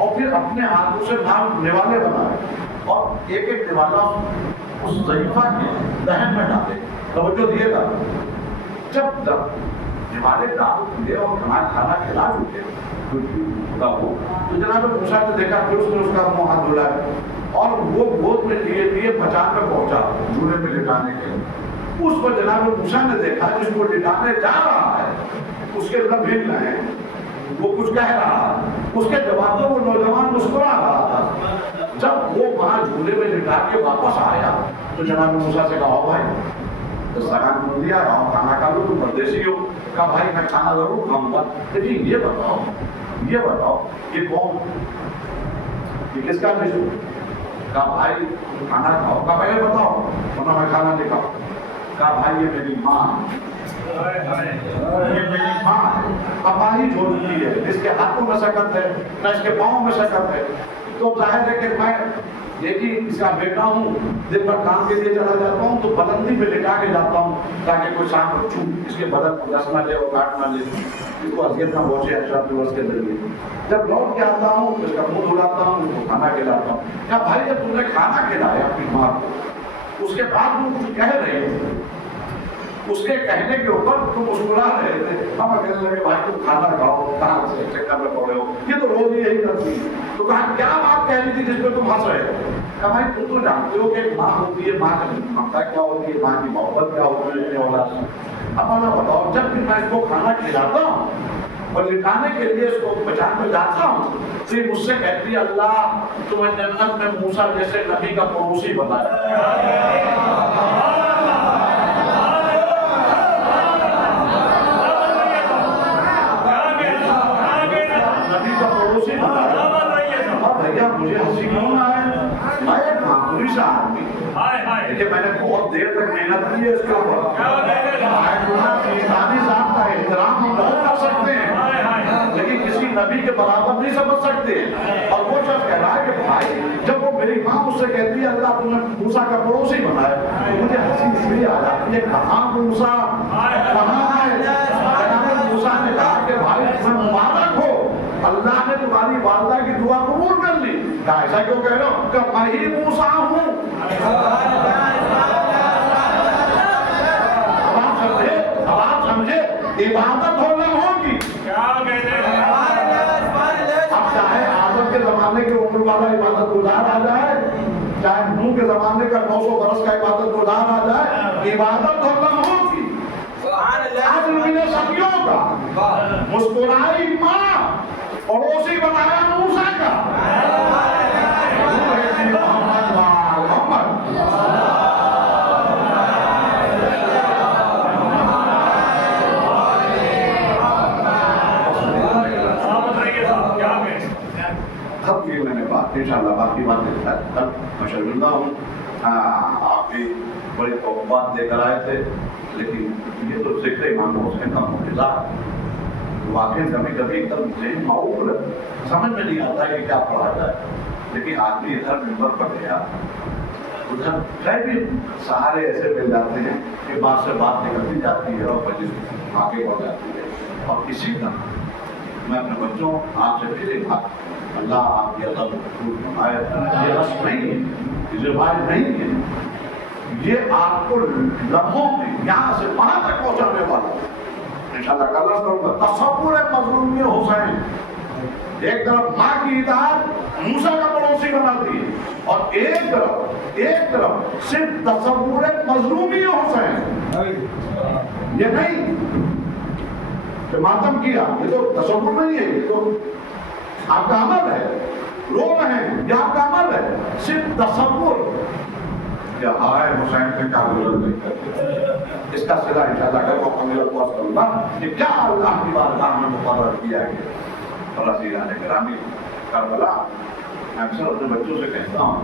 और फिर अपने हाथों से नाम निवाले बनाए और एक एक निवाला उस ज़ईफ़ा के दहन में डाले। तवज्जो दिएगा, जब जब निवाले डाल दिए और खाना खिला चुके तो जनाब मूसा ने देखा, फिर उसने उसका मुंह हाथ धुलाया और वो गोद में लिए लिए मचान में पहुंचा झूले में लिटाने के लिए। उस पर जनाब मूसा ने देखा जिसको लिटाने जा रहा है उसके लब हिल रहे हैं, वो कुछ कह रहा है, उसके जवाब में वो नौजवान मुस्कुरा रहा था। जब वो वहां झूले में लिटा के वापस आया तो जनाब मूसा से कहा भाई तो सगान बोल दिया रहा खाना खा लो, तुम परदेसी हो। कहा भाई मैं खाना जरूर खाऊंगा, लेकिन ये बताओ ये कौन, ये किसका डिश? कहा भाई खाना खाओ। कहा पहले बताओ वरना मैं खाना नहीं खाऊं। कहा भाई ये मेरी माँ, ये मेरी माँ अपाही झोलती है, इसके हाथों में शकत है न इसके पाँव में शकत है, तो जाहिर है कि मैं देखिए इसका बेटा हूँ, दिन भर काम के लिए चला जाता हूँ तो बलंदी पे लिटा के जाता हूँ ताकि कोई शाम को इसके बदन को दस ना ले और काट ना ले, इसको अजियत ना पहुंचे अच्छा दिवस के जरिए। जब लौट के आता हूँ तो इसका मुंह धुलाता हूँ, उसको खाना खिलाता हूँ। क्या भाई जब तुमने खाना खिलाया अपनी माँ को اس کے بعد وہ کچھ کہہ رہے تھے، اس کے کہنے کے اوپر تم مسکرا رہے تھے، ہم کہنے لگے بھائی تم کھانا کھاؤ، کہاں سے چکر میں پڑے ہو، یہ تو روز یہی کرتی ہے۔ تو کہا کیا بات کہہ رہی تھی جس پہ تم ہنس رہے ہو؟ کہا بھائی تم تو جانتے ہو کہ ایک ماں ہوتی ہے، ماں کا ممتا کیا ہوتی ہے، ماں کی محبت کیا ہوتی ہے اپنے اولاد سے۔ اب اللہ بتاؤ، جب بھی میں اس کو کھانا کھلاتا ہوں اور لٹانے کے لیے اس کو بچانے میں جاتا ہوں، تو یہ مجھ سے کہتی ہے اللہ تمہیں جنت میں موسیٰ جیسے نبی کا پڑوسی بنایا۔ بھیا مجھے ہنسی کیوں نہ آئے، میں ایک معمولی سا آدمی، دیکھیے میں نے بہت دیر تک محنت کی ہے اس کے اوپر، انسانی ذات کا احترام ہم بہت کر سکتے ہیں لیکن کسی نبی کے برابر نہیں سمجھ سکتے۔ اور وہ شخص کہہ رہا ہے کہ بھائی جب وہ میری ماں مجھ سے کہتی ہے اللہ تم نے موسیٰ کا پڑوسی بنایا، تو مجھے ہنسی اس لیے آ جاتی ہے کہاں موسیٰ کہاں ہے؟ جناب موسیٰ نے کہا کہ بھائی تمہیں مبارک ہو، اللہ نے تمہاری والدہ کی دعا قبول کر لی۔ کہا ایسا کیوں کہہ رہے ہو؟ کہ میں ہی موسیٰ ہوں۔ اب آپ سمجھے عبادت ہو نہ ہوگی، اب چاہے آدم کے زمانے کے عمر والا عبادت گزار آ جائے، چاہے نوح کے زمانے کا 900 برس کا عبادت گزار آ جائے، عبادت ہو نہ ہوگی۔ آج ملے سبیوں کا مسکرائی ماں، پڑوسی بنایا موسیٰ کا۔ اب یہ میں نے بات انشاءاللہ باقی باتیں کل میں شرمندہ ہوں، آپ بھی بڑی توقعات لے کر آئے تھے، لیکن یہ تو ذکر امام حسین کا معجزہ واقعی کبھی کبھی ایک دم ذہن معقول ہے، سمجھ میں نہیں آتا ہے کہ کیا پڑھا جائے، لیکن آدمی ادھر ممبر پر گیا ادھر خیر بھی سہارے ایسے مل جاتے ہیں کہ بات سے بات نکلتی جاتی ہے اور مجلس آگے بڑھ جاتی ہے۔ اور اسی طرح میں اپنے بچوں آپ سے پھر ایک بات، اللہ آپ کی عزت مقبول فرمائے، یہ رسم نہیں ہے، یہ روایت نہیں ہے، یہ آپ کو لمحوں میں یہاں سے وہاں تک پہنچانے والا ہے۔ انشاءاللہ کل کروں گا تصور مظلومی حسین، ایک طرف ماں کی اطاعت موسیٰ کا پڑوسی بناتی ہے اور ایک طرف صرف تصور مظلومی حسین، یہ نہیں کہ ماتم کیا، یہ تو تصور نہیں ہے، یہ تو آپ کا عمل ہے، رو رہے ہیں یہ آپ کا عمل ہے، صرف تصور کہ ہائے حسین پہ کیا گزر گئی، اس کا صلہ انشاءاللہ کل کو کمیل کو کروں گا کہ کیا اللہ کی بارگاہ میں مقرر کیا گیا۔ اور عزیزان گرامی، کربلا میں اکثر اپنے بچوں سے کہتا ہوں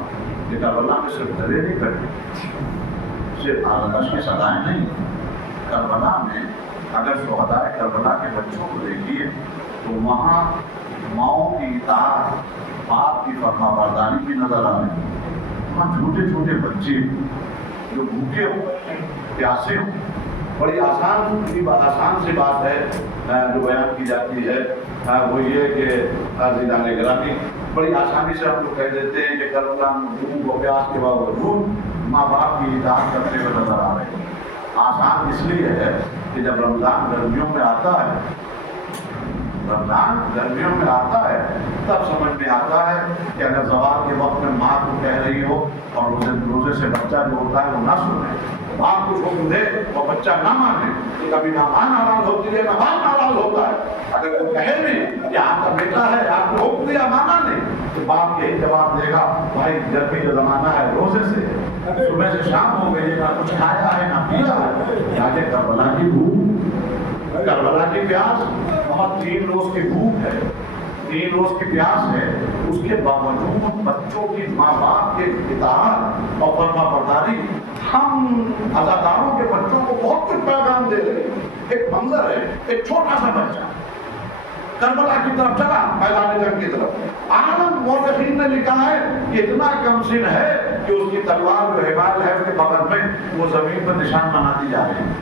کہ کربلا میں صرف درے نہیں کرتے، صرف آرش کی سزائیں نہیں، کربلا میں اگر شہداء کربلا کے بچوں کو دیکھیے تو وہاں ماؤں کی اطاعت، باپ کی فرما برداری بھی نظر آ رہی ہے، وہاں چھوٹے چھوٹے بچے جو بھوکے ہوں پیاسے ہوں، بڑی آسان سی بات ہے جو بیان کی جاتی ہے، وہ یہ کہ عزیزان گرامی بڑی آسانی سے ہم لوگ کہہ دیتے ہیں کہ کربلا میں بھوک و پیاس کے باوجود ماں باپ کی اطاعت کرتے ہوئے نظر آ رہے ہیں۔ آسان اس لیے ہے کہ جب رمضان گرمیوں میں آتا ہے، رمضان گرمیوں میں آتا ہے تب سمجھ میں آتا ہے کہ اگر زوال کے وقت میں ماں کو کہہ رہی ہو اور روزے سے بچہ جو ہوتا ہے وہ نہ سنے، باپ کچھ حکم دے اور بچہ نہ مانے تو کبھی نہ ماں ناراض ہوتی ہے نہ باپ ناراض ہوتا ہے۔ اگر وہ کہے بھی کہ آپ کا بیٹا ہے، آپ کو حکم دیا مانا نہیں، تو باپ یہی جواب دے گا بھائی گرمی کا زمانہ ہے، روزے سے صبح سے شام ہو گئی، نہ کچھ کھایا ہے نہ پیا ہے، جاکے کربلا کی بھوک، کربلا کی پیاس، بہت 3 روز کی بھوک ہے، 3 روز کی پیاس ہے، اس کے باوجود بچوں کی ماں باپ کے اطاعت اور فرما برداری، ہم عزاداروں کے بچوں کو بہت کچھ پیغام دے رہے ہیں۔ ایک منظر ہے، ایک چھوٹا سا بچہ کربلا کی طرف چلا، میدان جنگ کی طرف، عالم مورخین نے لکھا ہے کہ اتنا کم سن ہے کہ اس کی تلوار جو حبال ہے اس کے بغل میں وہ زمین پر نشان بناتی جا رہی ہے،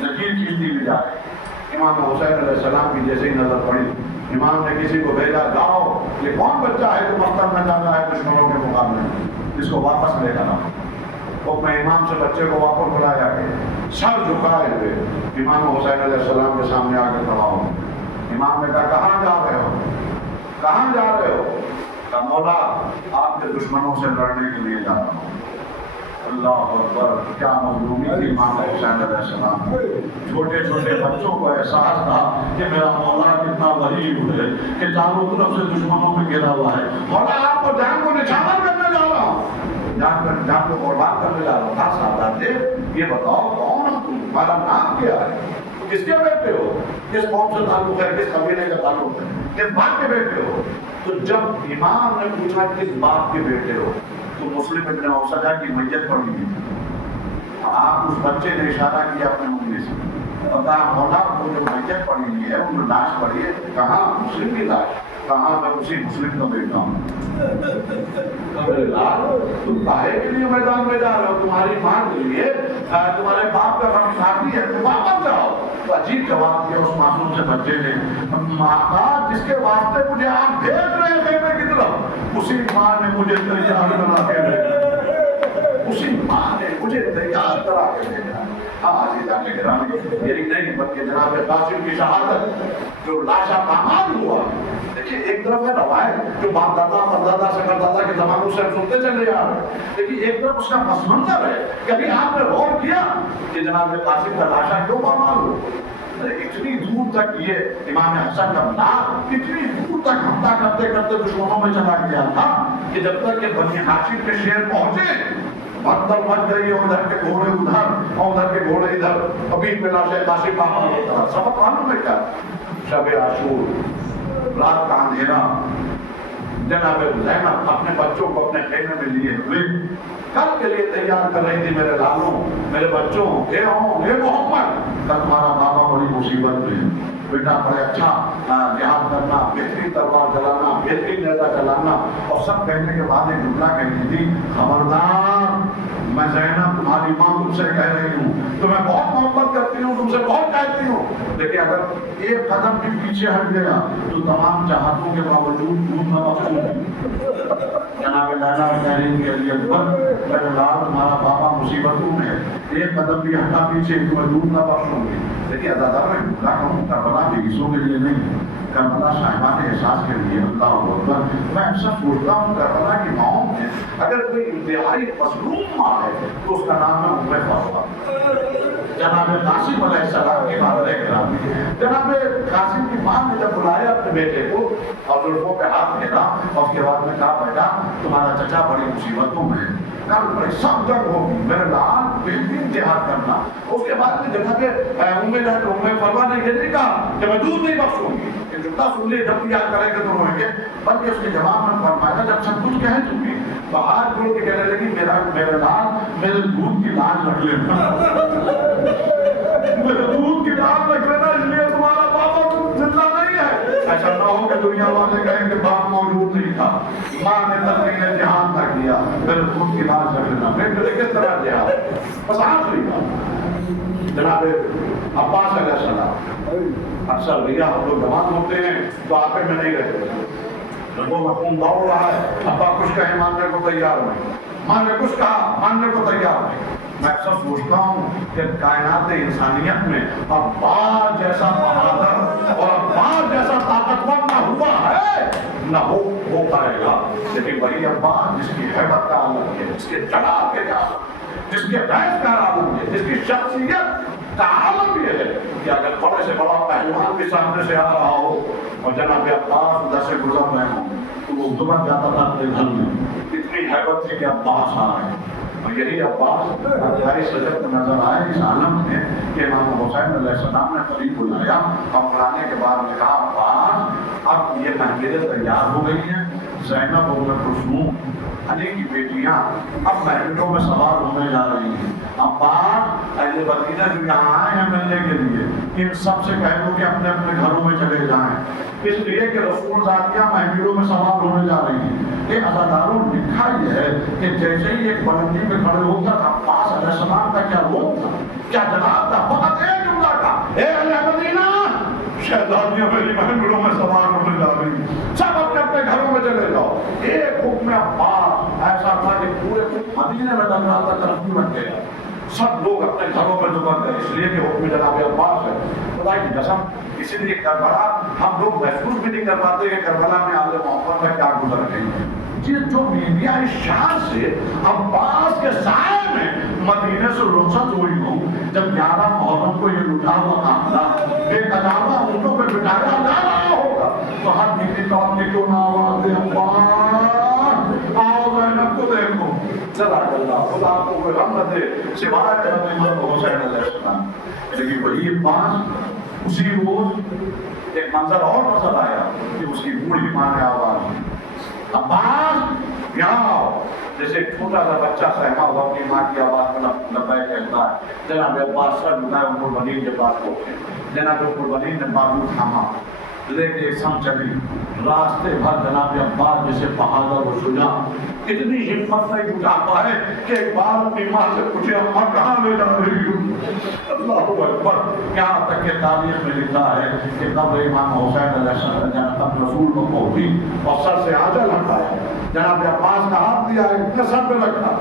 لکیر کھینچتی بھی جا رہی ہے۔ امام حسین علیہ السلام کی جیسے ہی نظر پڑی، امام نے کسی کو بھیجا، جاؤ یہ کون بچہ ہے جو مقتل میں جانا ہے دشمنوں کے مقابلے میں، اس کو واپس لے کر آؤ۔ वो अपने इमाम से बच्चे को वापस बुलाया के सर झुकाए हुए इमाम हुसैन अलैहिस्सलाम के सामने आके खड़ा हो। इमाम ने कहा कहाँ जा रहे हो, कहाँ जा रहे हो? कहा मौला आपके दुश्मनों से लड़ने के लिए जा रहा हूँ। अल्लाह अकबर, क्या मजलूमी थी इमाम हुसैन अलैहिस्सलाम। छोटे छोटे बच्चों को एहसास था कि मेरा मौला कितना वली है कि चारों तरफ से दुश्मनों में घिरा हुआ है। मौला आपको जान को निशाना करने जा रहा हूँ, जान को कुर्बान करने जा रहा हूँ। खास साहब ये बताओ कौन हो तुम, तुम्हारा नाम क्या है, किसके बेटे हो, किस कौम से ताल्लुक है, किस कबीले का ताल्लुक है, किस बाप के बेटे हो? तो जब इमाम ने पूछा किस बाप के बेटे हो तो मुस्लिम इब्न औसजा की मैयत पड़ी हुई। आप उस बच्चे ने इशारा किया अपने उंगली से, पता मौला वो जो मैयत पड़ी हुई है, वो जो लाश पड़ी है, कहाँ? मुस्लिम की लाश। कहाँ? मैं उसी मुस्लिम का बेटा हूँ। तुम काहे के लिए मैदान में जा रहे हो? तुम्हारी माँ के लिए, तुम्हारे बाप का हम साथी है, तुम वापस जाओ। तो अजीब जवाब दिया उस मासूम से बच्चे ने, माँ का जिसके वास्ते मुझे आप भेज रहे थे की तरफ, उसी माँ ने मुझे तैयार करा के भेजा, उसी माँ ने मुझे तैयार करा के भेजा। आज जाने के रानी यही नहीं बल्कि जनाब कासिम की शहादत जो लाशा पामाल हुआ। देखिए एक तरफ है रवायत जो बाप दादा परदादा से परदादा के जमानों से हम सुनते चले जा रहे हैं, लेकिन एक तरफ उसका पस मंजर है। कभी आपने गौर किया कि जनाब कासिम का लाशा क्यों पामाल हो? इतनी दूर तक ये इमाम हसन का नाम इतनी दूर तक हमला करते करते दुश्मनों में चला गया था कि जब तक ये बनी हाशिम के शेर पहुंचे भगदड़ मच गई, उधर के घोड़े उधर और उधर के घोड़े इधर, अभी मिला से काशिम पापा होता। सबक मालूम है क्या? शब आशूर, रात का अंधेरा, जनाब ज़ैनब अपने बच्चों को अपने खेमे में लिए हुए कल के लिए तैयार कर रही थी। मेरे लालों, मेरे बच्चों, हे मोहम्मद, कल तुम्हारा बाबा बड़ी मुसीबत में, बेटा बड़े अच्छा जिहाद करना, बेहतरीन तलवार चलाना, बेहतरीन नेजा चलाना। और सब कहने के बाद एक जुमला कहती थी, खबरदार मैं ज़ैनब तुम्हारी माँ तुमसे कह रही हूँ, तुम्हें बहुत मोहब्बत करती हूँ, तुमसे बहुत चाहती हूँ, लेकिन अगर एक कदम भी पीछे हट गया तो तमाम चाहतों के बावजूद दूध न बख्शूंगी। जनाब लाला कह रही के लिए मेरे लाल तुम्हारा बाबा मुसीबतों में है, एक कदम भी हटा पीछे तुम्हें दूध न बख्शूंगी। देखिए अदादार में जुमला कहूँ करबला के हिस्सों के लिए नहीं, करबला साहिबा के एहसास के लिए। अल्लाह अकबर। मैं अक्सर सोचता हूँ करबला की माओं में अगर कोई इंतहाई मजलूम माँ है तो उसका नाम है उम्मे फातिमा। जनाब कासिम अलैहिस्सलाम की बात देख रहा हूँ, जनाब कासिम की माँ ने जब बुलाया अपने बेटे को और जुल्फों पे हाथ फेरा और उसके बाद में कहा, बेटा तुम्हारा चचा बड़ी मुसीबतों में है, कल बड़ी सब जग होगी, मेरे लाल बेहतरीन जिहाद करना। उसके बाद में जनाब उम्मे फरवा ने ये नहीं कहा कि मैं दूध नहीं बख्शूंगी, जुमला सुन लिए जब याद करेंगे तो रोएंगे, बल्कि उसके जवाब में फरमाया जब सब कुछ कह चुकी तो हाथ जोड़ के कहने लगी, मेरे लाल मेरे दूध की लाज रख लेना, मेरे दूध की लाज रख लेना, इसलिए तुम्हारा बाबा जिंदा नहीं है। ऐसा ना हो कि दुनिया वाले कहें कि बाप मौजूद नहीं था, माँ ने तस्वीर जिहाद न किया, मेरे दूध की लाज रख लेना। फिर किस तरह जिहाद? बस आखिरी जनाब अब्बास अलैहिस्सलाम, अक्सर भैया हम लोग जवान होते हैं तो आखिर में नहीं रहते, वो मफहूम दौड़ रहा है, अब्बा कुछ कहे मानने को तैयार नहीं, माँ ने कुछ कहा मानने को तैयार नहीं। मैं अक्सर सोचता हूँ कि कायनात इंसानियत में अब्बास जैसा बहादुर और अब्बास जैसा ताकतवर ना हुआ है ना हो पाएगा, लेकिन वही अब्बास जिसकी हैबत का आलम है, जिसके जलाल के आलम, जिसके बहस का आलम है, जिसकी शख्सियत का आलम ये है कि अगर बड़े से बड़ा पहलवान भी सामने से आ रहा हो और जनाब अब्बास उधर से गुजर रहे हो तो वो दुबक जाता था अपने घर में, इतनी हैबत थी कि अब्बास आ रहे हैं। और यही अब्बास अठाई सजद नजर आए इस आलम में कि इमाम हुसैन अलैहिस्सलाम ने करीब बुलाया और बुलाने के बाद ने कहा, अब्बास अब ये महफिलें तैयार हो गई हैं, ज़ैनब और कुलसूम अली की बेटियां अब महफिलों में सवार होने जा रही हैं। अब्बास अहले मदीना जो यहाँ आए हैं मिलने के लिए, इन सब से कह दो कि अपने अपने घरों में चले जाएं, इसलिए कि रसूल ज़ातियाँ महफिलों में सवार होने जा रही हैं। ये अज़ादारों लिखा ये है कि जैसे ही एक बुलंदी में खड़े होकर अब्बास अलैहिस्सलाम का क्या रोक था, क्या जनाब था, फकत एक जुमला था, ए अहले मदीना, शहजादियाँ मेरी महफिलों में सवार होने जा रही हैं, सब अपने अपने घरों में चले जाओ। एक हुक्म अब्बास ऐसा था कि पूरे मदीने में लग रहा था कर्फ्यू लग गया, सब लोग अपने घरों में दुबक गए, इसलिए कि हुक्म जनाब अब्बास है। खुदा की कसम, इसीलिए करबला हम लोग महसूस भी नहीं कर पाते कि करबला में आले मोहम्मद में क्या गुजर गई। ये जो मीडिया इस शान से अब्बास के साए में मदीने से रुखसत हुई हो, जब 11 मुहर्रम को ये लुटा हुआ काफिला बेकदावा ऊँटों पे बिठाया जा रहा होगा, तो हर बीवी कौन की क्यों ना आवाज दे, अब्बास आओ ज़ैनब को देखो, जरा खुदा को कोई रहमत दे सिवाय इमाम हुसैन अलैहिस्सलाम। लेकिन वही अब्बास उसी रोज एक मंजर और नजर आया कि उसकी बूढ़ी माँ ने आवाज दी, अब्बास यहाँ आओ। जैसे एक छोटा सा बच्चा सहमा हुआ अपनी माँ की आवाज पर लब्बैक कहता है। जनाब अब्बास सर झुकाए उम्मुल बनीन के पास पहुंचे। जनाब उम्मुल बनीन ने बाजू थामा, लेके एक संग चली, रास्ते भर जनाब अब्बास जैसे बहादुर और शुजा इतनी हिम्मत नहीं जुटा पाए कि एक बार अपनी माँ से पूछे, अम्मा कहाँ ले जा रही हो? अल्लाहु अकबर। यहाँ तक के तारीख में लिखा है कि कब्र इमाम हुसैन अलैहिस्सलाम जनाब रसूल को पहुंची और सर से आंचल हटाया, जनाब अब्बास का हाथ दिया इतने सर पे रखा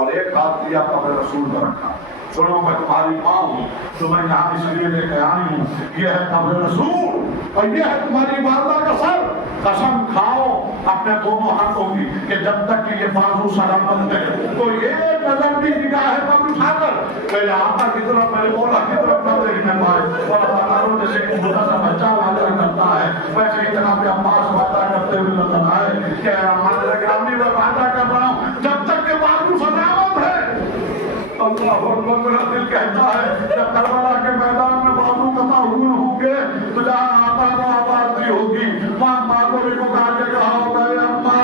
और एक हाथ दिया कब्र रसूल पर रखा। सुनो, मैं तुम्हारी माँ हूँ, तो मैं यहाँ इसलिए लेकर आई हूँ, यह है कब्र रसूल और यह है तुम्हारी वालदा का सर। कसम खाओ अपने दोनों हाथों की कि जब तक कि ये बाजू सलामत है तो एक नजर भी निगाह पर उठाकर मेरे आका की तरफ, मेरे मौला की तरफ न देखने पाए। और हजारों जैसे छोटा सा बच्चा वादा करता है, वैसे ही जनाब अब्बास वादा करते हुए नजर आए कि हमारे ग्रामी में वादा कर रहा हूँ जब तक के बाजू सलामत है। अल्लाह अकबर। मेरा दिल कहता है जब करबला के मैदान में बाजू कटा हुए होंगे तो जहाँ आका को आवाज दी होगी, माँ को भी पुकार के कहा होगा, अम्मा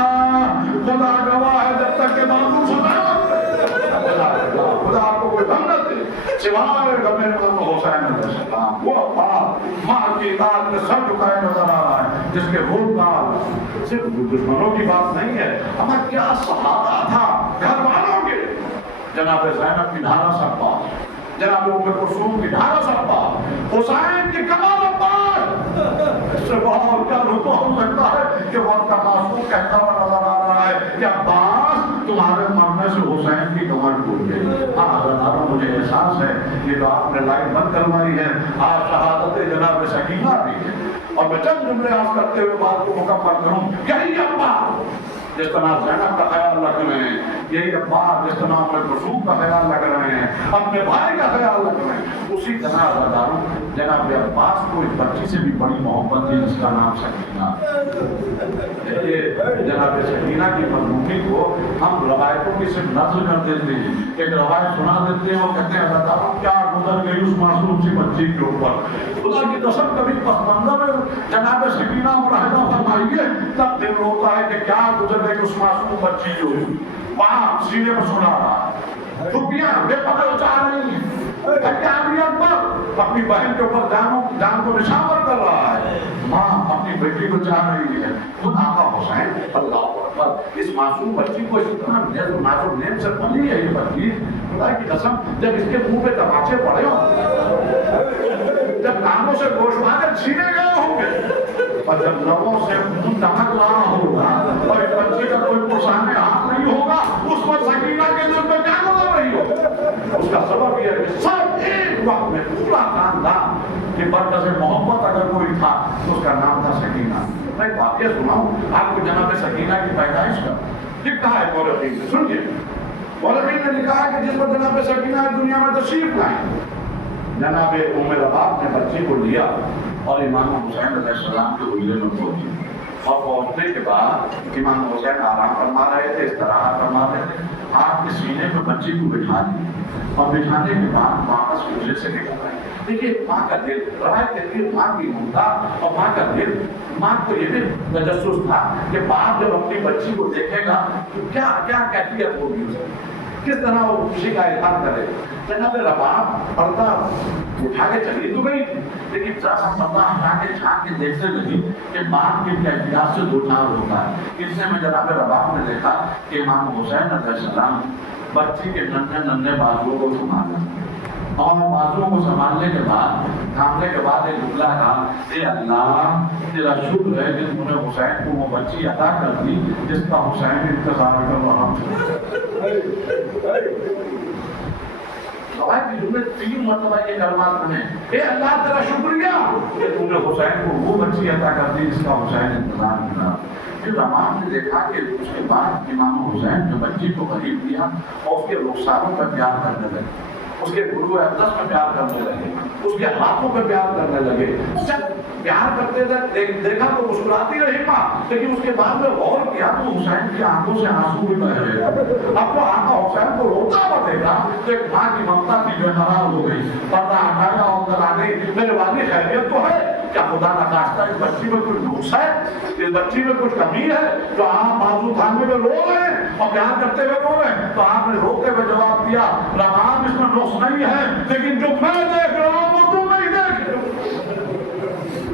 खुदा गवाह है जब तक के बाजू सलामत है। खुदा को कोई रहमत दे सिवाय मेरे इमाम हुसैन अलैहिस्सलाम। वो अब्बास माँ की इताअत में सर झुकाए नजर आ रहा है, जिसके रोजगार सिर्फ दुश्मनों की बात नहीं है, हमारा क्या सहारा था घर वालों के। जनाब ज़ैनब की धारा अब्बास, जनाब उम्मे कुलसूम की धारा अब्बास, हुसैन की कमर अब्बास। इससे बहुत क्या रुतबा हो सकता है कि वक्त का मासूम कहता हुआ नजर आ रहा है कि अब्बास तुम्हारे मरने से हुसैन की कमर टूट गई। हाँ, मुझे एहसास है ये तो आपने लाइट बंद करवाई है, आज शहादत जनाब सकीना भी है। और मैं चंद जुमले आज करते हुए बात को मुकम्मल करूँ, यही अब्बास जिस तरह ज़ैनब का ख्याल रख रहे हैं, यही अब्बास जिस तरह अपने रसूल का ख्याल रख रहे हैं, अपने भाई का ख्याल रख रहे हैं, उसी तरह अज़ादारों जनाब अब्बास को इस बच्ची से भी बड़ी मोहब्बत थी जिसका नाम सकीना। देखिए जनाब सकीना की मजलूमी को हम रवायतों की सिर्फ नज़र कर देते हैं, एक रवायत सुना देते हैं और कहते हैं अज़ादारों क्या गुजर गई उस मासूम सी बच्ची के ऊपर। खुदा की कसम कभी पसमंदर में जनाब सकीना मुलाहिजा फरमाइए तब दिल होता है कि क्या गुजर उस मासूम बच्ची जो वहां सीने में सुना रहा, छुट्टियां बेपनाह जा रही हैं, अपनी बहन के ऊपर जान को निशावर कर रहा है, माँ अपनी बेटी को चाह रही है। खुदा का हुसैन अल्लाह अकबर, इस मासूम बच्ची को इस तरह नाजुक नेम से पली है ये बच्ची। खुदा की कसम जब इसके मुंह पे तमाचे पड़े हो, जब कानों से गोशवारे छीने गए होंगे और जब लबों से मुंह दमक रहा होगा और इस बच्ची का कोई पुरसाने हाथ नहीं होगा, उस पर सकीना के दिल में क्या गुजर रही हो। उसका सबब यह है कि सब एक वक्त में पूरा खानदान की बरकत से मोहब्बत अगर कोई था तो उसका नाम था सकीना। मैं वाक़या सुनाऊं आपको जनाब सकीना की पैदाइश का। लिखा है मौलवी, सुनिए, मौलवी ने लिखा है कि जिस पर जनाब सकीना दुनिया में तशरीफ लाई, जनाब उम्मे रबाब ने बच्ची को लिया और इमाम हुसैन अलैहिस्सलाम के हुजरे में पहुंची। और पहुंचने के बाद इमाम हुसैन आराम फरमा रहे थे, इस तरह फरमा रहे थे, आपके सीने पे बच्ची को बिठा दी और बिठाने के बाद वापस हुजरे से निकल आए। देखिए माँ का दिल, रवायत कहती है माँ की ममता और माँ का दिल, माँ को ये भी तजस्सुस था कि बाप जब अपनी बच्ची को देखेगा तो क्या क्या कैफियत होगी उसकी, किस तरह वो खुशी का इजहार करे। जनाब रबाब पर्दा उठा के चली तो गई थी, लेकिन जरा पर्दा हटा के झाँक के देखने लगी कि बाप की कैफियत से दो चार होता है। इसने में जनाब रबाब ने देखा कि इमाम हुसैन अलैहिस्सलाम बच्ची के नन्हे नन्हे बाजुओं को घुमा रहे, اور بازوؤں کو سنبھالنے کے بعد تھامنے کے بعد ایک جملہ کہا، اے اللہ تیرا شکر ہے جس نے حسین کو وہ بچی عطا کر دی جس کا حسین انتظار کر رہا کی جملے 3 مرتبہ یہ کلمات بنے، اے اللہ تیرا شکریہ کہ تو نے حسین کو وہ بچی عطا کر دی جس کا حسین انتظار کر رہا۔ پھر امام نے دیکھا کہ اس کے بعد امام حسین نے بچی کو قریب کیا اور اس کے رخساروں پر پیار کرنے لگے، اس کے گرو اقدس میں پیار کرنے لگے، اس کے ہاتھوں پہ پیار کرنے لگے۔ جب پیار کرتے تھے دیکھا تو مسکراتی رہی ماں، لیکن اس کے بعد میں غور کیا تو حسین کی آنکھوں سے آنسو بھی بہ رہے تھے۔ اب وہ آقا حسین کو روتا ہوا دیکھا تو ایک ماں کی ممتا تھی جو ناراض ہو گئی، پردہ ہٹایا اور اندر آ گئی، میرے والد خیریت تو ہے؟ کیا خدا نخواستہ اس بچی میں کوئی نقص ہے؟ اس بچی میں کچھ کمی ہے؟ تو آپ بازو تھامے میں رو رہے ہیں اور پیار کرتے ہوئے رو رہے ہیں؟ تو آپ نے روتے ہوئے جواب دیا، رحمان اس میں نقص نہیں ہے، لیکن جو میں دیکھ رہا ہوں وہ تم نہیں دیکھ رہے۔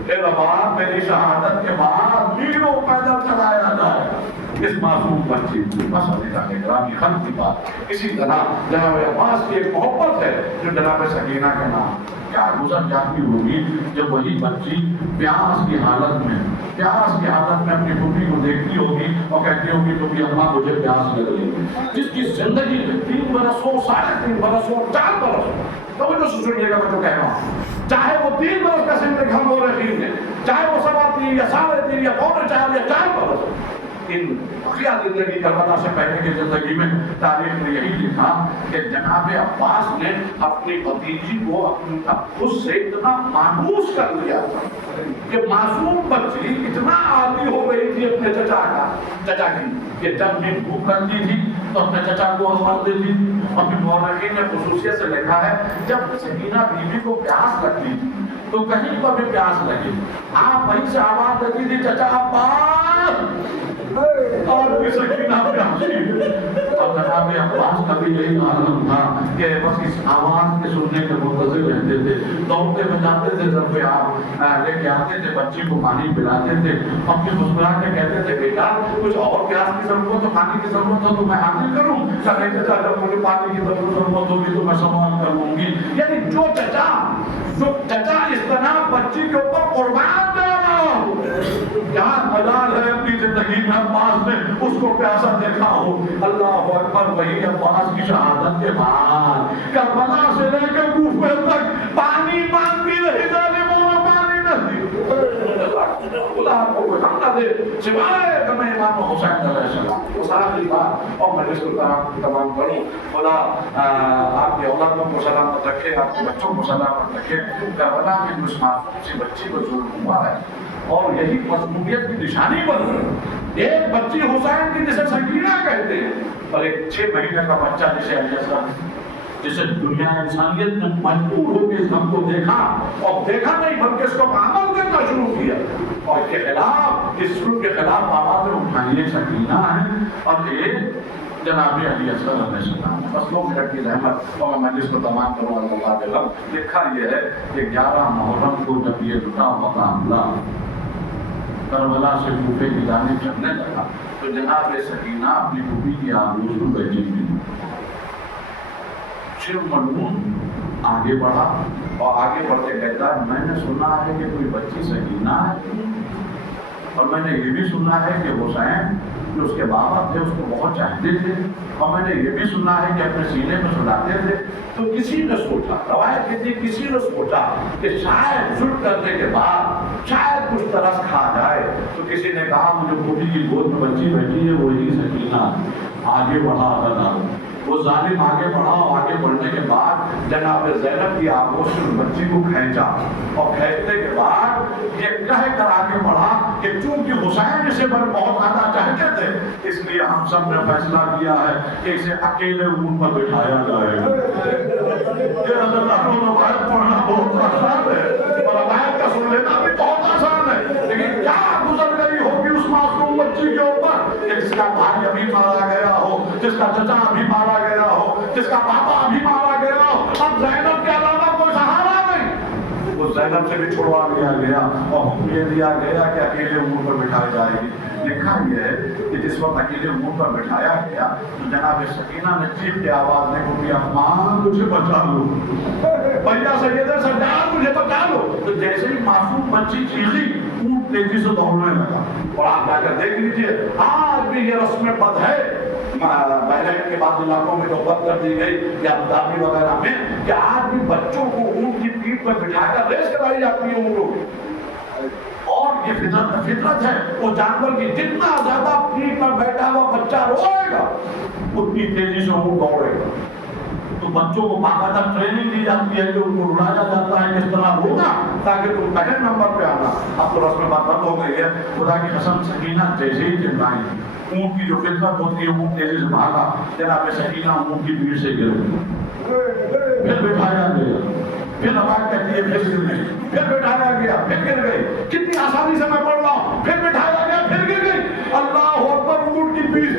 اے رحمان میری شہادت کے بعد میروں پیدل چلایا جائے اس معصوم بچی کی پسندیدہ گرامی خط کی بات۔ اسی طرح جناب عباس کی ایک محبت ہے جو جناب سکینہ کے نام کیا گزر جاتی ہوگی جب وہی بچی پیاس کی حالت میں اپنی پوتی کو دیکھتی ہوگی اور کہتی ہوگی تو بھی اماں مجھے پیاس لگ رہی ہے، جس کی زندگی 3 برس ہو، 3.5 برس ہو، 4 برس ہو، توجہ سے سنیے گا میں جو کہہ رہا ہوں، چاہے وہ 3 برس کا سن گھم ہو رہی ہے، چاہے وہ 3.25 یا 3.5 یا 4.25 یا 4 برس، ان بقیہ زندگی کربلا سے پہلے کی زندگی میں تاریخ نے یہی لکھا کہ جناب عباس نے اپنی بھتیجی کو خود سے اتنا مانوس کر لیا تھا کہ معصوم بچی اتنا عادی ہو گئی تھی اپنے چچا کی کہ جب بھی بھوک لگتی تھی تو اپنے چچا کو اخبار دیتی تھی۔ اور پھر مورخین نے خصوصیت سے لکھا ہے جب سکینہ بیوی کو پیاس لگتی تھی تو کہیں پر بھی پیاس لگی آپ وہیں سے آواز دیتی تھی، چچا عباس، اور بھی سکینہ پیاسی۔ اور جناب عباس کا بھی یہی عالم تھا کہ بس اس آواز کے سننے کے منتظر رہتے تھے، دوڑتے میں جاتے تھے، سب پہ آپ لے کے آتے تھے، بچی کو پانی پلاتے تھے، اپنی مسکرا کے کہتے تھے بیٹا کچھ اور پیاس کی ضرورت ہو، پانی کی ضرورت ہو تو میں حاصل کروں، نہیں چچا جب مجھے پانی کی ضرورت ہوگی تو میں سوال کر لوں گی۔ یعنی جو چچا اس طرح بچی کے اوپر قربان جانا ہو، کیا مجال ہے اپنی زندگی میں عباس نے اس کو پیاسا دیکھا ہو۔ اللہ اکبر، وہی عباس کی شہادت کے بعد کربلا سے لے کے کوفہ تک پانی مانگتی رہی، ظالموں میں پانی نہیں۔ خدا کو کوئی حملہ دے سوائے ہمیں امام حسین علیہ السلام۔ اس آخری بات اور میں اس کو تمام کروں، خدا آپ کی اولادوں کو سلامت رکھے، آپ کے بچوں کو سلامت رکھے۔ کربلا میں جو اس معصوم سی بچی کو ظلم ہوا ہے اور یہی مظلومیت کی نشانی بن رہی، ایک بچی حسین کی جسے سکینہ کہتے ہیں اور ایک 6 مہینے کا بچہ جسے دنیا انسانیت نے مجبور ہو کے اس ہم کو دیکھا اور دیکھا نہیں بلکہ اس کو عمل کرنا شروع کیا اور اس کے خلاف، اس ظلم کے خلاف آوازیں اٹھائیں، سکینہ ہے اور ایک جناب علی اصغر علیہ السلام۔ بس 2 منٹ کی رحمت اور میں مجلس کو تمام کروں گا۔ لکھا یہ ہے کہ 11 محرم کو جب یہ لٹا ہوا حملہ کربلا سے کوفے کی جانب چلنے لگا تو جناب سکینہ اپنی پھوپھی کی آغوش میں بیٹھی ہوئی، پھر ملعون آگے بڑھا اور آگے بڑھتے کہتا ہے میں نے سنا ہے کہ کوئی بچی سکینہ ہے اور میں نے یہ بھی سنا ہے کہ حسین جو اس کے بابا تھے اس کو بہت چاہتے تھے اور میں نے یہ بھی سنا ہے کہ اپنے سینے میں سلاتے تھے۔ تو کسی نے سوچا، روایت کہتی ہے کسی نے سوچا کہ شاید ظلم کرنے کے بعد شاید کچھ ترس کھا جائے، تو کسی نے کہا مجھے پوتی کی گود میں بچی بیٹھی ہے وہی سکینہ۔ آگے بڑھا وہ ظالم، آگے بڑھا اور آگے بڑھنے کے بعد جناب زینب کی آغوش سے بچی کو کھینچا اور کھینچنے کے بعد یہ کہہ کر آگے بڑھا کہ چونکہ حسین اسے بہت زیادہ چاہتے تھے اس لیے ہم سب نے فیصلہ کیا ہے کہ اسے اکیلے اونٹ پر بٹھایا جائے۔ یہ اللہ کو روایت پڑھنا بہت آسان ہے اور روایت کا سن لینا بھی بہت آسان ہے، لیکن کیا گزر گئی ہوگی اس معصوم بچی کے اوپر کہ جس کا بھائی ابھی مارا گیا ہو، جس کا چچا ابھی مارا گیا ہو، جس کا پاپا ابھی مارا گیا ہو، اب زینب کے علاوہ کوئی سہارا نہیں۔ وہ ज़ैनब से भी छुड़वा लिया गया और हुक्म ये दिया गया कि अकेले ऊँट पर बिठाई जाएगी। लिखा ये है कि जिस वक्त अकेले ऊँट पर बिठाया गया तो जनाब सकीना ने चीख के आवाज में बोली, अम्मा मुझे बचा लो, भैया सैयदा सरदार मुझे बचा लो। तो जैसे ही मासूम बच्ची चीखी, ऊँट तेजी से दौड़ने लगा। और आप जाकर देख लीजिए, आज भी ये रस्म बद है बहरीन के बाद इलाकों में तो बंद कर दी गई या अबुधाबी वगैरह में, कि आज भी बच्चों को ऊँट की पीठ पर बिठाकर रेस कराई जाती है ऊँटों की। और ये फितरत है वो जानवर की, जितना ज्यादा पीठ पर बैठा हुआ बच्चा रोएगा उतनी तेजी से ऊँट दौड़ेगा। तो बच्चों को बाकायदा ट्रेनिंग दी जाती है कि उनको रुलाया जाता है किस तरह रोना ताकि तुम पहले नंबर पे आना। अब तो रस्म बात बंद हो गई है। खुदा की कसम सकीना जैसे ही चिल्लाई, ऊँट की जो फितरत होती है ऊँट तेजी से भागा, जनाब सकीना ऊँट की भीड़ से गिर गई, फिर बिठाया गया, फिर आवाज कहती है फिर गिर गई, फिर बिठाया गया, फिर गिर गई। कितनी आसानी से मैं पढ़ रहा हूँ, फिर बिठाया गया, फिर गिर गई। अल्लाह अकबर, ऊँट की पीठ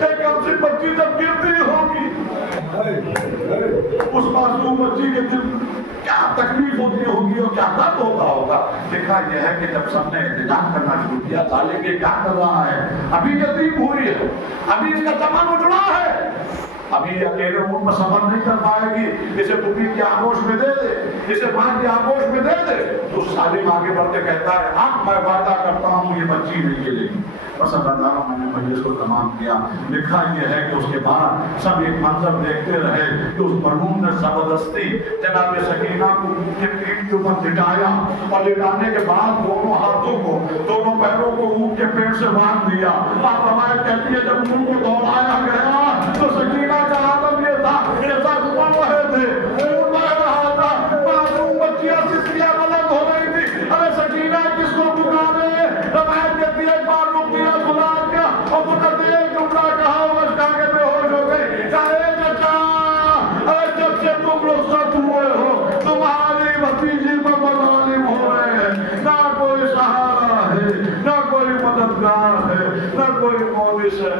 से कम से बच्ची जब गिरती होगी उस मासूम बच्ची के दिल क्या तकलीफ होती होगी और क्या दर्द होता होगा। लिखा यह है कि जब सबने इंतजाम करना शुरू किया, जालिम ये क्या कर रहा है, अभी यतीम हुई है, अभी इसका चमन उजड़ा है, अभी अकेले ऊँट पर सफर नहीं कर पाएगी, इसे पुत्री की आगोश में दे दे, इसे माँ की आगोश में दे दे। तो सालिम आगे बढ़ के कहता है, हाँ मैं वादा करता हूँ ये बच्ची नहीं गिरेगी। बस अल्लाह मैंने मजलिस को तमाम किया। लिखा यह है कि उसके बाद सब एक मंजर देखते रहे कि उस मरहूम ने जबरदस्ती जनाब सकीना को उनके पीठ के ऊपर लिटाया और लिटाने के बाद दोनों हाथों को, दोनों पैरों को ऊँट के पेट से बांध दिया। आप रवायत कहती है जब ऊँट को दौड़ाया गया तो सकीना का आदम ये था कि सब पढ़ रहे थे, ऊँट बह रहा था, मासूम बच्चियां सिसकियां गलत हो रही थी, अरे सकीना किसको पुकारे। रवायत कहती है एक बार रुक दिया, बुला दिया और फकत एक जुमला कहा, बस कागे बेहोश हो गई। अरे चचा, अरे जब से तुम रुखसत हुए हो तुम्हारी भतीजी पर मज़ालिम हो रहे हैं, ना कोई सहारा है, ना कोई मददगार है, ना कोई मौलिस है।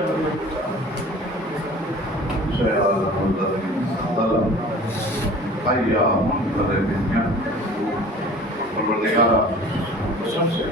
सबसे